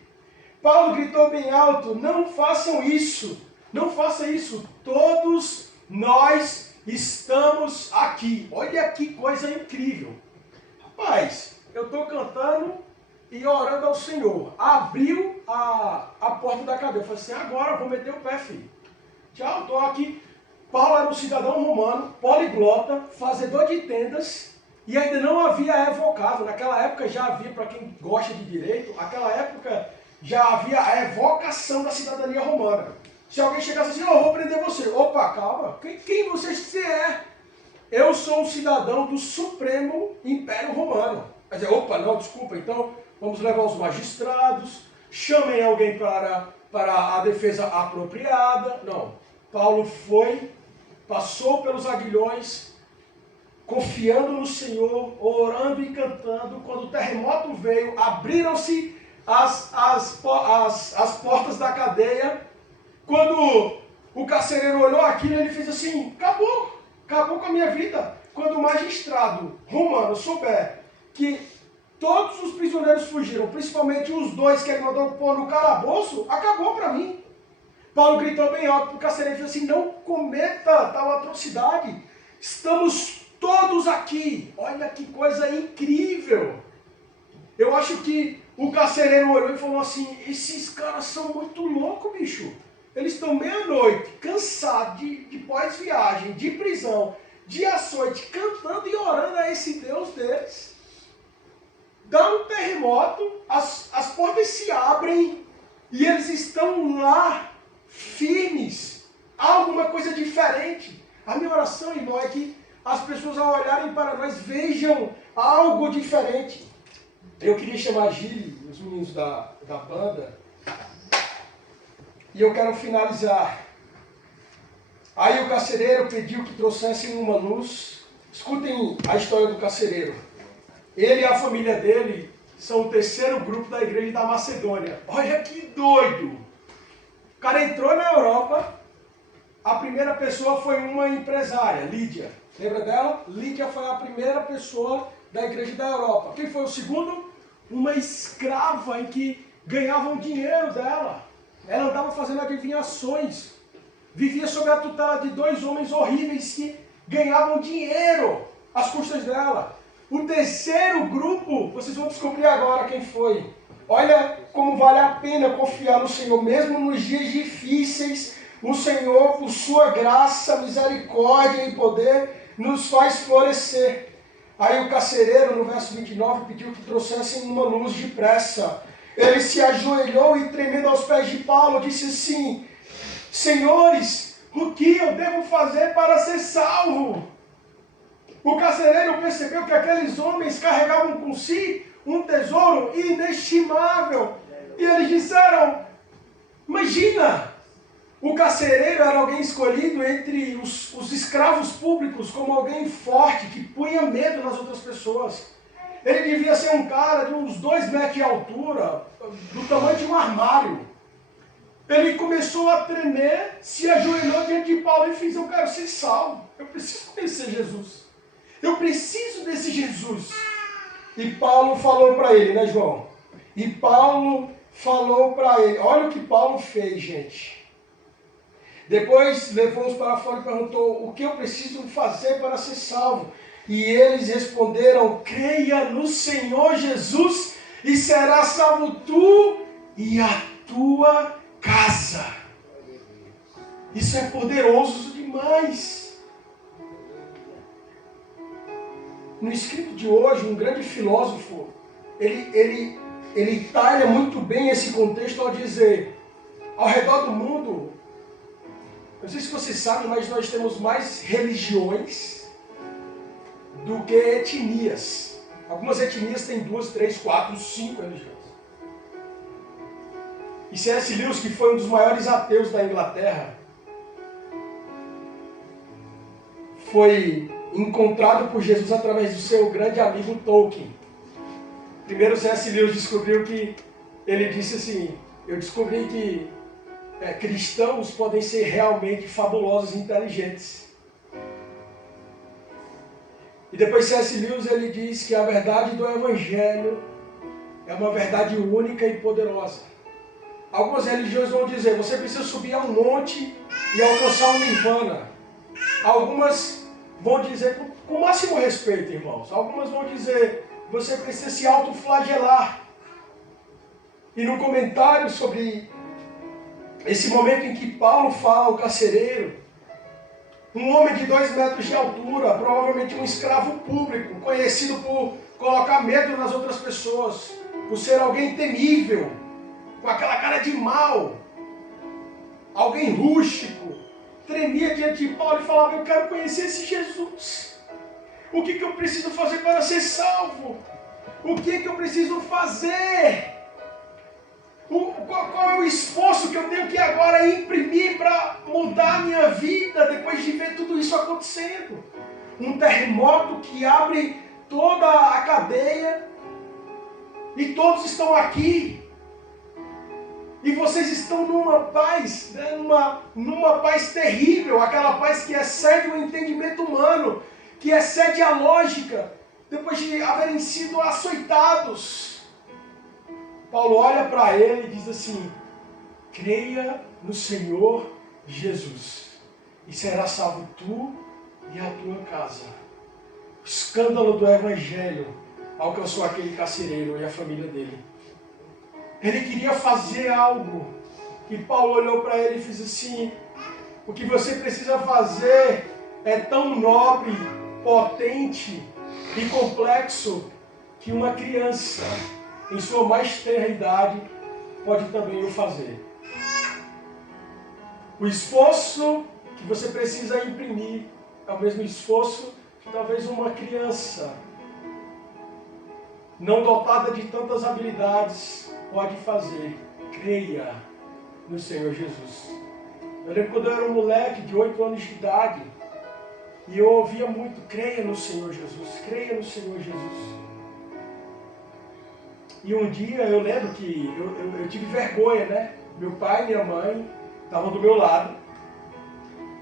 Paulo gritou bem alto: não façam isso, não façam isso, todos nós estamos aqui. Olha que coisa incrível. Rapaz, eu estou cantando e orando ao Senhor. Abriu a porta da cadeia. Eu falei assim: agora eu vou meter o pé, filho. Tchau, estou aqui. Paulo era um cidadão romano, poliglota, fazedor de tendas, e ainda não havia evocado. Naquela época já havia, para quem gosta de direito, naquela época já havia a evocação da cidadania romana. Se alguém chegasse assim: eu vou prender você. Opa, calma, quem você é? Eu sou um cidadão do Supremo Império Romano. Quer dizer, opa, não, desculpa, então vamos levar os magistrados, chamem alguém para a defesa apropriada. Não, Paulo foi, passou pelos aguilhões, confiando no Senhor, orando e cantando. Quando o terremoto veio, abriram-se as portas da cadeia. Quando o carcereiro olhou aquilo, ele fez assim: acabou com a minha vida. Quando o magistrado romano souber que todos os prisioneiros fugiram, principalmente os dois que ele mandou pôr no calabouço, acabou para mim. Paulo gritou bem alto para o carcereiro e disse assim: não cometa tal atrocidade, estamos todos aqui. Olha que coisa incrível. Eu acho que o carcereiro olhou e falou assim: esses caras são muito loucos, bicho. Eles estão meia-noite, cansados de pós-viagem, de prisão, de açoite, cantando e orando a esse Deus deles. Dá um terremoto, as portas se abrem e eles estão lá, firmes. Há alguma coisa diferente. A minha oração, irmão, é que as pessoas, ao olharem para nós, vejam algo diferente. Eu queria chamar a Gili, os meninos da banda, e eu quero finalizar. Aí o carcereiro pediu que trouxessem uma luz. Escutem a história do carcereiro. Ele e a família dele são o terceiro grupo da igreja da Macedônia. Olha que doido! O cara entrou na Europa, a primeira pessoa foi uma empresária, Lídia. Lembra dela? Lídia foi a primeira pessoa da igreja da Europa. Quem foi o segundo? Uma escrava em que ganhavam dinheiro dela. Ela andava fazendo adivinhações. Vivia sob a tutela de dois homens horríveis que ganhavam dinheiro às custas dela. O terceiro grupo, vocês vão descobrir agora quem foi. Olha como vale a pena confiar no Senhor, mesmo nos dias difíceis. O Senhor, por sua graça, misericórdia e poder, nos faz florescer. Aí o carcereiro, no verso 29, pediu que trouxessem uma luz depressa. Ele se ajoelhou e, tremendo aos pés de Paulo, disse assim: Senhores, o que eu devo fazer para ser salvo? O carcereiro percebeu que aqueles homens carregavam com si um tesouro inestimável. E eles disseram: imagina, o carcereiro era alguém escolhido entre os escravos públicos como alguém forte, que punha medo nas outras pessoas. Ele devia ser um cara de uns 2 metros de altura, do tamanho de um armário. Ele começou a tremer, se ajoelhou diante de Paulo e fez: eu quero ser salvo, eu preciso conhecer Jesus. Eu preciso desse Jesus. E Paulo falou para ele, né, João? E Paulo falou para ele. Olha o que Paulo fez, gente. Depois levou-os para fora e perguntou: o que eu preciso fazer para ser salvo? E eles responderam: creia no Senhor Jesus e serás salvo tu e a tua casa. Isso é poderoso demais. No escrito de hoje, um grande filósofo, ele talha muito bem esse contexto ao dizer: ao redor do mundo, não sei se vocês sabem, mas nós temos mais religiões do que etnias. Algumas etnias têm 2, 3, 4, 5 religiões. E C.S. Lewis, que foi um dos maiores ateus da Inglaterra, foi encontrado por Jesus através do seu grande amigo Tolkien. Primeiro C.S. Lewis descobriu que, ele disse assim: eu descobri que cristãos podem ser realmente fabulosos e inteligentes. E depois C.S. Lewis ele diz que a verdade do Evangelho é uma verdade única e poderosa. Algumas religiões vão dizer: você precisa subir a um monte e alcançar um nirvana. Algumas vão dizer, com o máximo respeito, irmãos, algumas vão dizer: você precisa se autoflagelar. E no comentário sobre esse momento em que Paulo fala ao carcereiro, um homem de 2 metros de altura, provavelmente um escravo público, conhecido por colocar medo nas outras pessoas, por ser alguém temível, com aquela cara de mal, alguém rústico, tremia diante de Paulo e falava: eu quero conhecer esse Jesus. O que eu preciso fazer para ser salvo? O que eu preciso fazer? Qual é o esforço que eu tenho que agora imprimir para mudar a minha vida depois de ver tudo isso acontecendo? Um terremoto que abre toda a cadeia e todos estão aqui. E vocês estão numa paz, né? numa paz terrível, aquela paz que excede o entendimento humano, que excede a lógica, depois de haverem sido açoitados. Paulo olha para ele e diz assim: creia no Senhor Jesus e serás salvo tu e a tua casa. O escândalo do Evangelho alcançou aquele carcereiro e a família dele. Ele queria fazer algo e Paulo olhou para ele e fez assim: o que você precisa fazer é tão nobre, potente e complexo que uma criança, em sua mais tenra idade, pode também o fazer. O esforço que você precisa imprimir é o mesmo esforço que talvez uma criança, não dotada de tantas habilidades, pode fazer. Creia no Senhor Jesus. Eu lembro quando eu era um moleque de 8 anos de idade, e eu ouvia muito: creia no Senhor Jesus, creia no Senhor Jesus. E um dia eu lembro que eu tive vergonha, né? Meu pai e minha mãe estavam do meu lado.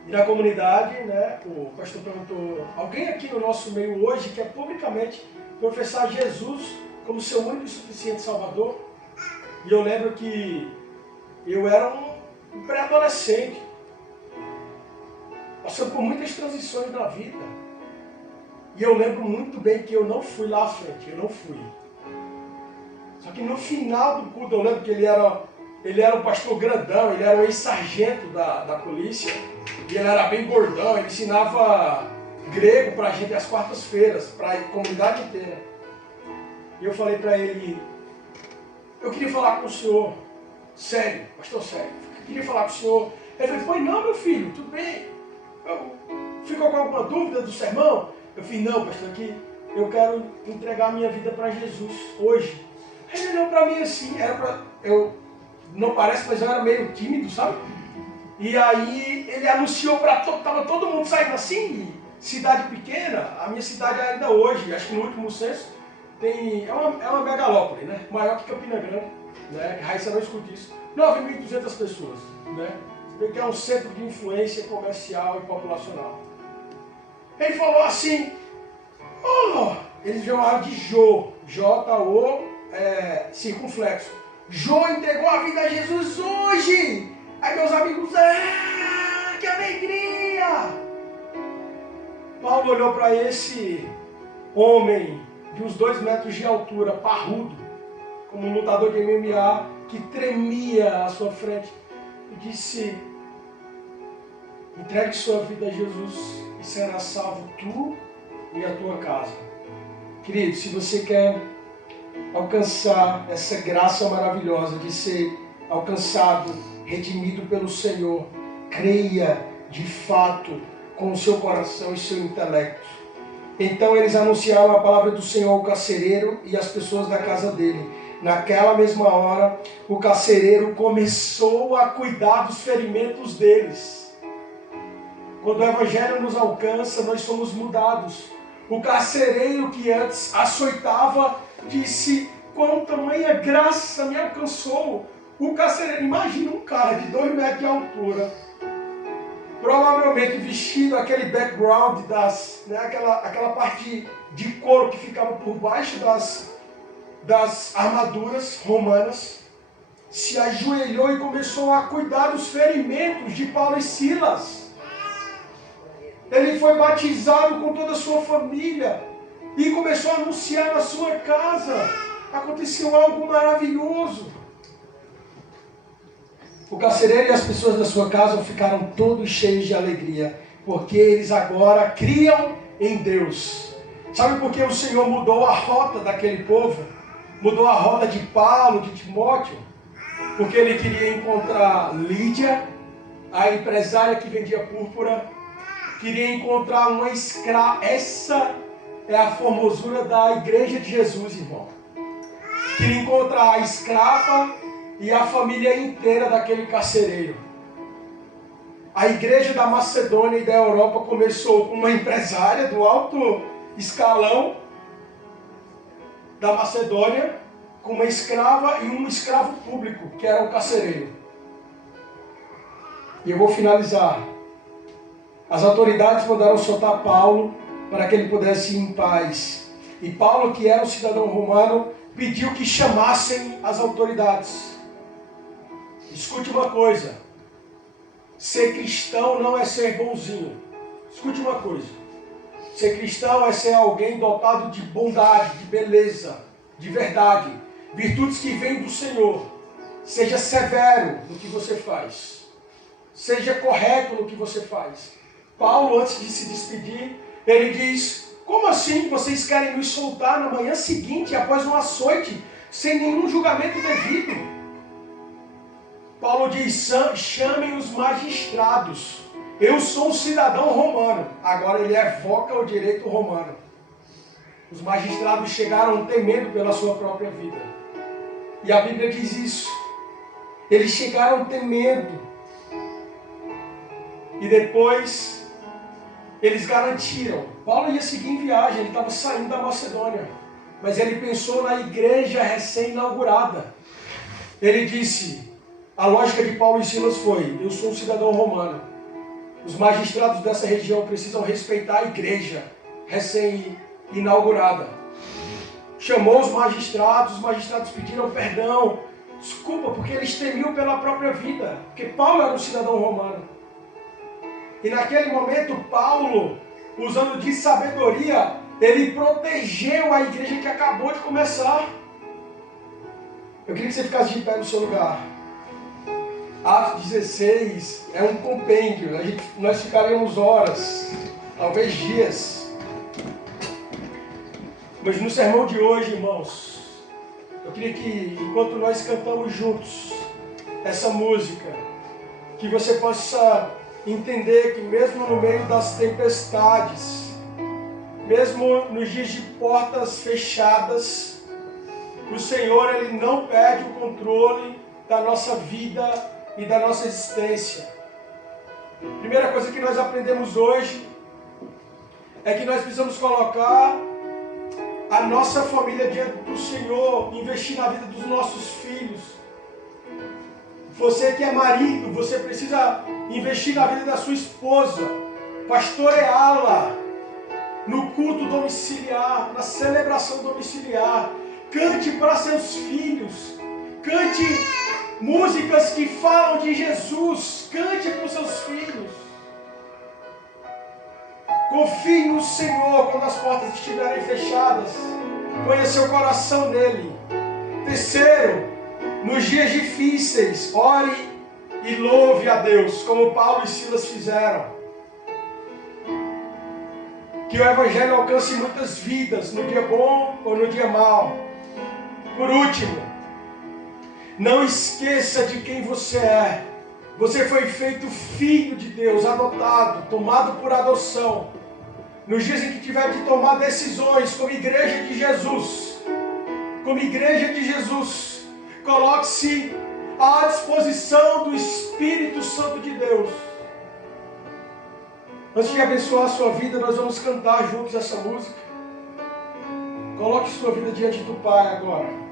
E na comunidade, né, o pastor perguntou: alguém aqui no nosso meio hoje quer publicamente professar Jesus como seu único e suficiente Salvador? E eu lembro que eu era um pré-adolescente, passando por muitas transições na vida. E eu lembro muito bem que eu não fui lá à frente, eu não fui. Só que no final do culto, eu lembro que ele era um pastor grandão, ele era um ex-sargento da polícia, e ele era bem gordão, ele ensinava grego para a gente às quartas-feiras, para a comunidade inteira. E eu falei para ele, eu queria falar com o senhor, sério, pastor sério, eu queria falar com o senhor. Ele falou, pois não, meu filho, tudo bem. Ficou com alguma dúvida do sermão? Eu falei, não, pastor, aqui eu quero entregar a minha vida para Jesus hoje. Ele olhou para mim assim, não parece, mas eu era meio tímido, sabe? E aí ele anunciou para tava todo mundo saindo assim, cidade pequena, a minha cidade ainda hoje, acho que no último censo, é uma megalópole, né? Maior que Campina Grande, né? Raíssa não escuta isso. 9.200 pessoas, né? Você vê que é um centro de influência comercial e populacional. Ele falou assim, eles chamaram de Jô, J-O, circunflexo. Jô entregou a vida a Jesus hoje. Aí meus amigos, que alegria! Paulo olhou para esse homem de uns 2 metros de altura, parrudo, como um lutador de MMA, que tremia à sua frente, e disse, entregue sua vida a Jesus e será salvo tu e a tua casa. Querido, se você quer alcançar essa graça maravilhosa de ser alcançado, redimido pelo Senhor, creia de fato com o seu coração e seu intelecto. Então eles anunciaram a palavra do Senhor ao carcereiro e às pessoas da casa dele. Naquela mesma hora, o carcereiro começou a cuidar dos ferimentos deles. Quando o Evangelho nos alcança, nós somos mudados. O carcereiro que antes açoitava, disse, quão tamanha graça me alcançou. O carcereiro, imagina um cara de 2 metros de altura, provavelmente vestido aquele background aquela parte de couro que ficava por baixo das armaduras romanas, se ajoelhou e começou a cuidar dos ferimentos de Paulo e Silas. Ele foi batizado com toda a sua família e começou a anunciar na sua casa. Aconteceu algo maravilhoso. O carcereiro e as pessoas da sua casa ficaram todos cheios de alegria, porque eles agora criam em Deus. Sabe por que o Senhor mudou a rota daquele povo? Mudou a rota de Paulo, de Timóteo? Porque ele queria encontrar Lídia, a empresária que vendia púrpura, queria encontrar uma escrava. Essa é a formosura da igreja de Jesus, irmão. Queria encontrar a escrava e a família inteira daquele carcereiro. A igreja da Macedônia e da Europa começou com uma empresária do alto escalão da Macedônia, com uma escrava e um escravo público, que era o carcereiro. E eu vou finalizar. As autoridades mandaram soltar Paulo para que ele pudesse ir em paz. E Paulo, que era um cidadão romano, pediu que chamassem as autoridades. Escute uma coisa, ser cristão não é ser bonzinho. Escute uma coisa, ser cristão é ser alguém dotado de bondade, de beleza, de verdade, virtudes que vêm do Senhor. Seja severo no que você faz, seja correto no que você faz. Paulo, antes de se despedir, ele diz, como assim vocês querem nos soltar na manhã seguinte, após um açoite, sem nenhum julgamento devido? Paulo diz, chamem os magistrados. Eu sou um cidadão romano. Agora ele evoca o direito romano. Os magistrados chegaram temendo pela sua própria vida. E a Bíblia diz isso. Eles chegaram temendo. E depois, eles garantiram. Paulo ia seguir em viagem, ele estava saindo da Macedônia. Mas ele pensou na igreja recém-inaugurada. Ele disse... A lógica de Paulo e Silas foi, eu sou um cidadão romano. Os magistrados dessa região precisam respeitar a igreja recém-inaugurada. Chamou os magistrados pediram perdão. Desculpa, porque eles temiam pela própria vida. Porque Paulo era um cidadão romano. E naquele momento, Paulo, usando de sabedoria, ele protegeu a igreja que acabou de começar. Eu queria que você ficasse de pé no seu lugar. Atos 16 é um compêndio, nós ficaríamos horas talvez dias. Mas no sermão de hoje, irmãos, eu queria que, enquanto nós cantamos juntos essa música, que você possa entender que mesmo no meio das tempestades, mesmo nos dias de portas fechadas, o Senhor, Ele não perde o controle da nossa vida e da nossa existência. Primeira coisa que nós aprendemos hoje é que nós precisamos colocar a nossa família diante do Senhor, investir na vida dos nossos filhos. Você que é marido, você precisa investir na vida da sua esposa, pastoreá-la no culto domiciliar, na celebração domiciliar. Cante para seus filhos, cante músicas que falam de Jesus, cante para os seus filhos. Confie no Senhor quando as portas estiverem fechadas. Ponha seu coração nele. Terceiro, nos dias difíceis, ore e louve a Deus, como Paulo e Silas fizeram. Que o Evangelho alcance muitas vidas, no dia bom ou no dia mau. Por último, não esqueça de quem você é. Você foi feito filho de Deus, adotado, tomado por adoção. Nos dias em que tiver de tomar decisões como igreja de Jesus, coloque-se à disposição do Espírito Santo de Deus. Antes de abençoar a sua vida, nós vamos cantar juntos essa música. Coloque sua vida diante do Pai agora.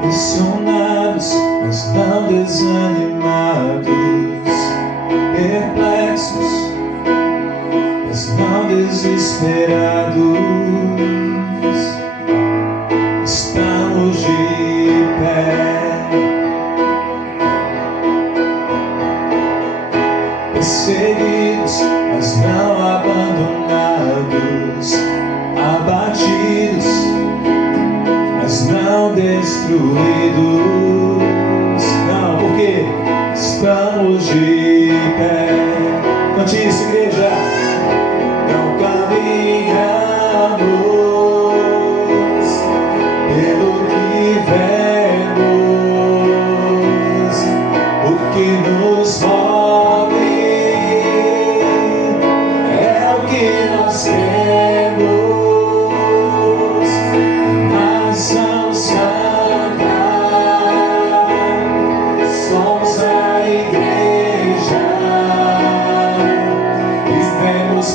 Pressionados, mas não desanimados, perplexos, mas não desesperados, estamos de pé, perseguidos, mas não abandonados, abatidos, mas não destruídos. Não, porque estamos de pé. Cante isso, igreja. Não caminhamos pelo que vemos, o que nos move é o que nós temos.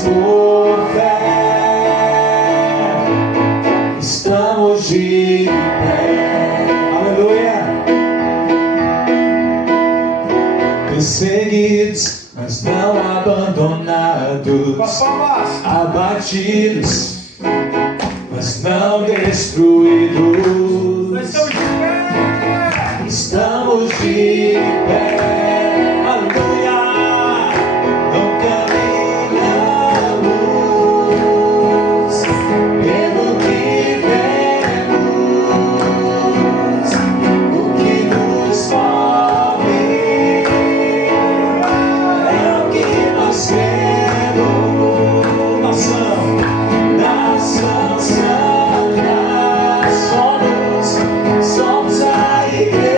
Por fé, estamos de pé, aleluia. Perseguidos, mas não abandonados, abatidos, mas não destruídos. Estamos de pé, aleluia. Somos a igreja.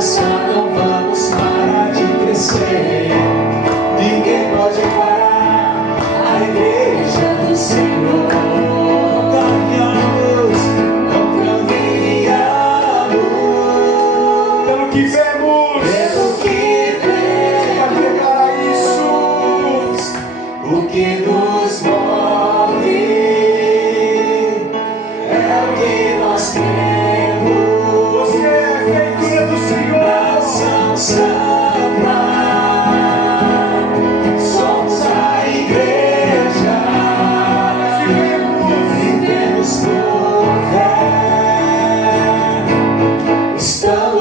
avançar, não vamos parar de crescer. Ninguém pode parar.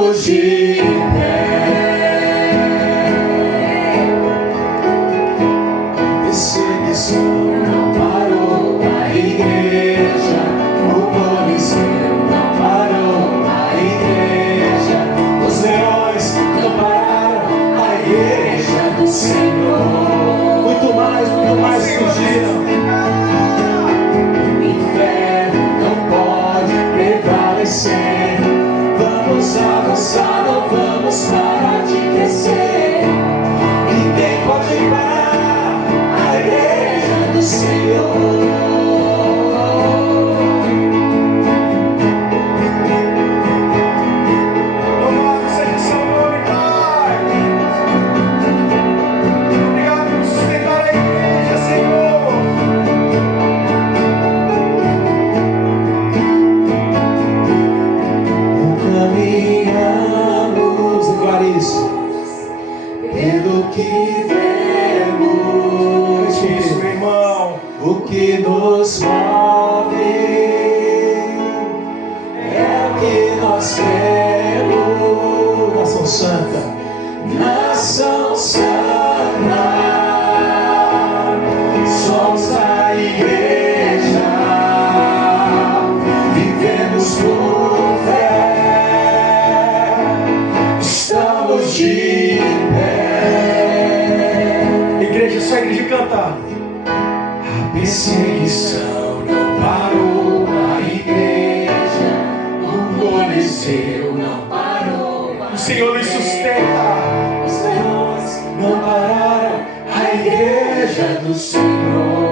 estamos de perseguição não parou a igreja, o Coliseu não parou a igreja, os leões não pararam a igreja do Senhor. Muito mais fugiram. O inferno não pode prevalecer. Vamos avançar, não vamos parar de crescer. Ninguém pode parar a igreja do Senhor. Louvado seja seu nome, Pai. Obrigado por sustentar a igreja, Senhor. Caminhamos, declara isso, pelo que vemos, Isso, meu irmão. o que nos move é o que nós cremos. Nação Santa, Nação Santa, somos a igreja, vivemos por fé, estamos de pé. Igreja, só a igreja cantar. A perseguição não parou a igreja, o Coliseu não parou. O Senhor nos sustenta. Os leões não pararam a igreja do Senhor.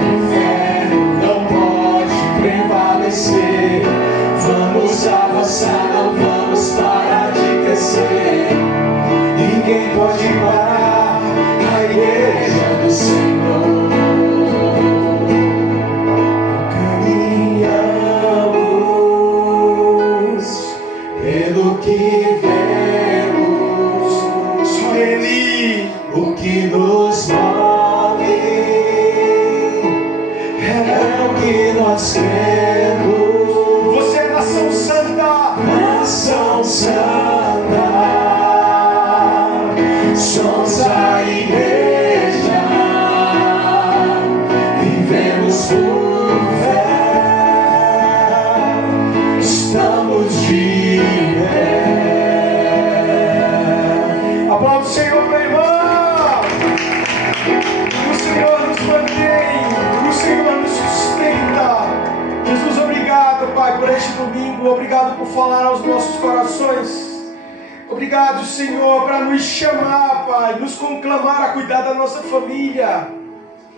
O inferno não pode prevalecer. Vamos avançar, não vamos parar de crescer. Ninguém pode parar a igreja do Senhor. Caminhamos pelo que vemos, Só Ele. o que nos move é o que nós cremos. Você é nação santa. Nação Santa, somos a igreja, vivemos por fé, estamos de pé. Aplauda o Senhor, meu irmão. O Senhor nos mantém. O Senhor nos sustenta. Jesus, obrigado, Pai, por este domingo. Obrigado por falar aos nossos corações. Obrigado, Senhor, para nos chamar, Pai, nos conclamar a cuidar da nossa família,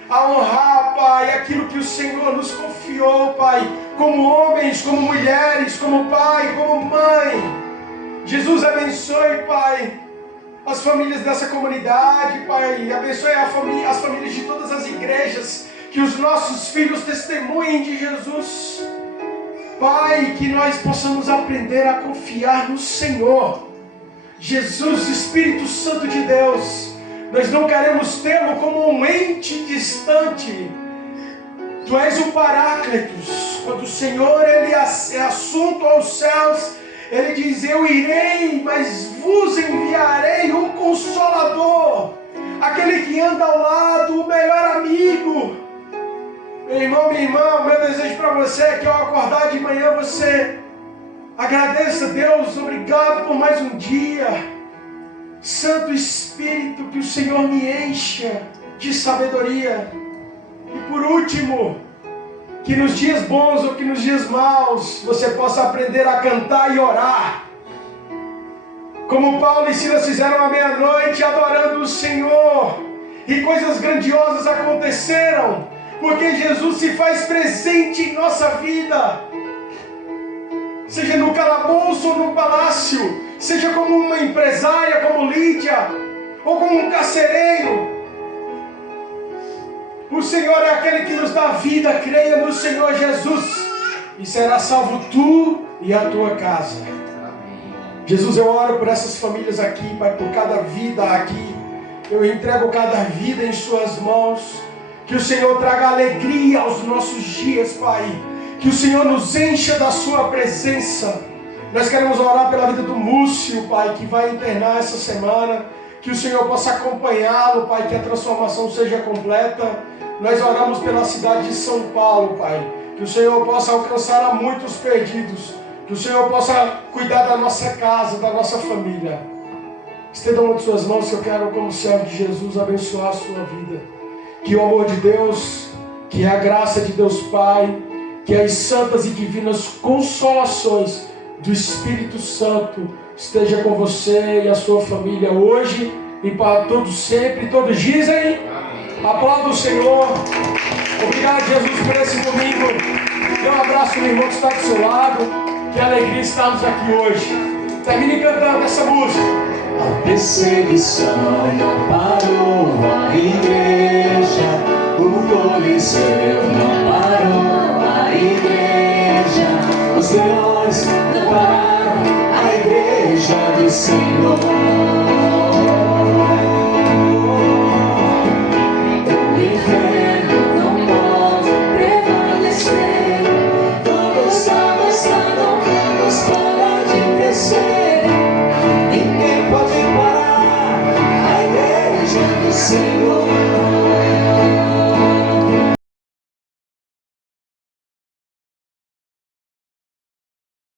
a honrar, Pai, aquilo que o Senhor nos confiou, Pai, como homens, como mulheres, como pai, como mãe. Jesus, abençoe, Pai, as famílias dessa comunidade, Pai, abençoe as famílias de todas as igrejas, que os nossos filhos testemunhem de Jesus. Pai, que nós possamos aprender a confiar no Senhor. Jesus, Espírito Santo de Deus, nós não queremos tê-lo como um ente distante. Tu és o Paráclitos. Quando o Senhor ele é assunto aos céus, ele diz: eu irei, mas vos enviarei um Consolador, aquele que anda ao lado, o melhor amigo. Meu irmão, minha irmã, meu desejo para você é que ao acordar de manhã você agradeça a Deus. Obrigado por mais um dia. Santo Espírito, que o Senhor me encha de sabedoria. E por último, que nos dias bons ou que nos dias maus você possa aprender a cantar e orar, como Paulo e Silas fizeram à meia-noite, adorando o Senhor. E coisas grandiosas aconteceram, porque Jesus se faz presente em nossa vida. Seja no calabouço ou no palácio, seja como uma empresária como Lídia, ou como um carcereiro, o Senhor é aquele que nos dá vida. Creia no Senhor Jesus e será salvo tu e a tua casa. Jesus, eu oro por essas famílias aqui, Pai, por cada vida aqui. Eu entrego cada vida em suas mãos. Que o Senhor traga alegria aos nossos dias, Pai. Que o Senhor nos encha da sua presença. Nós queremos orar pela vida do Múcio, Pai, que vai internar essa semana. Que o Senhor possa acompanhá-lo, Pai, que a transformação seja completa. Nós oramos pela cidade de São Paulo, Pai. Que o Senhor possa alcançar a muitos perdidos. Que o Senhor possa cuidar da nossa casa, da nossa família. Estenda uma de suas mãos, que eu quero, como servo de Jesus, abençoar a sua vida. Que o amor de Deus, que a graça de Deus Pai, que as santas e divinas consolações do Espírito Santo esteja com você e a sua família hoje e para todos sempre. Todos dizem: aplauda o Senhor. Obrigado, Jesus, por esse domingo. Dê um abraço no irmão que está do seu lado. Que alegria estarmos aqui hoje. Termine cantando essa música. A perseguição não parou a igreja, o Coliseu não parou a igreja, os leões não pararam a igreja do Senhor.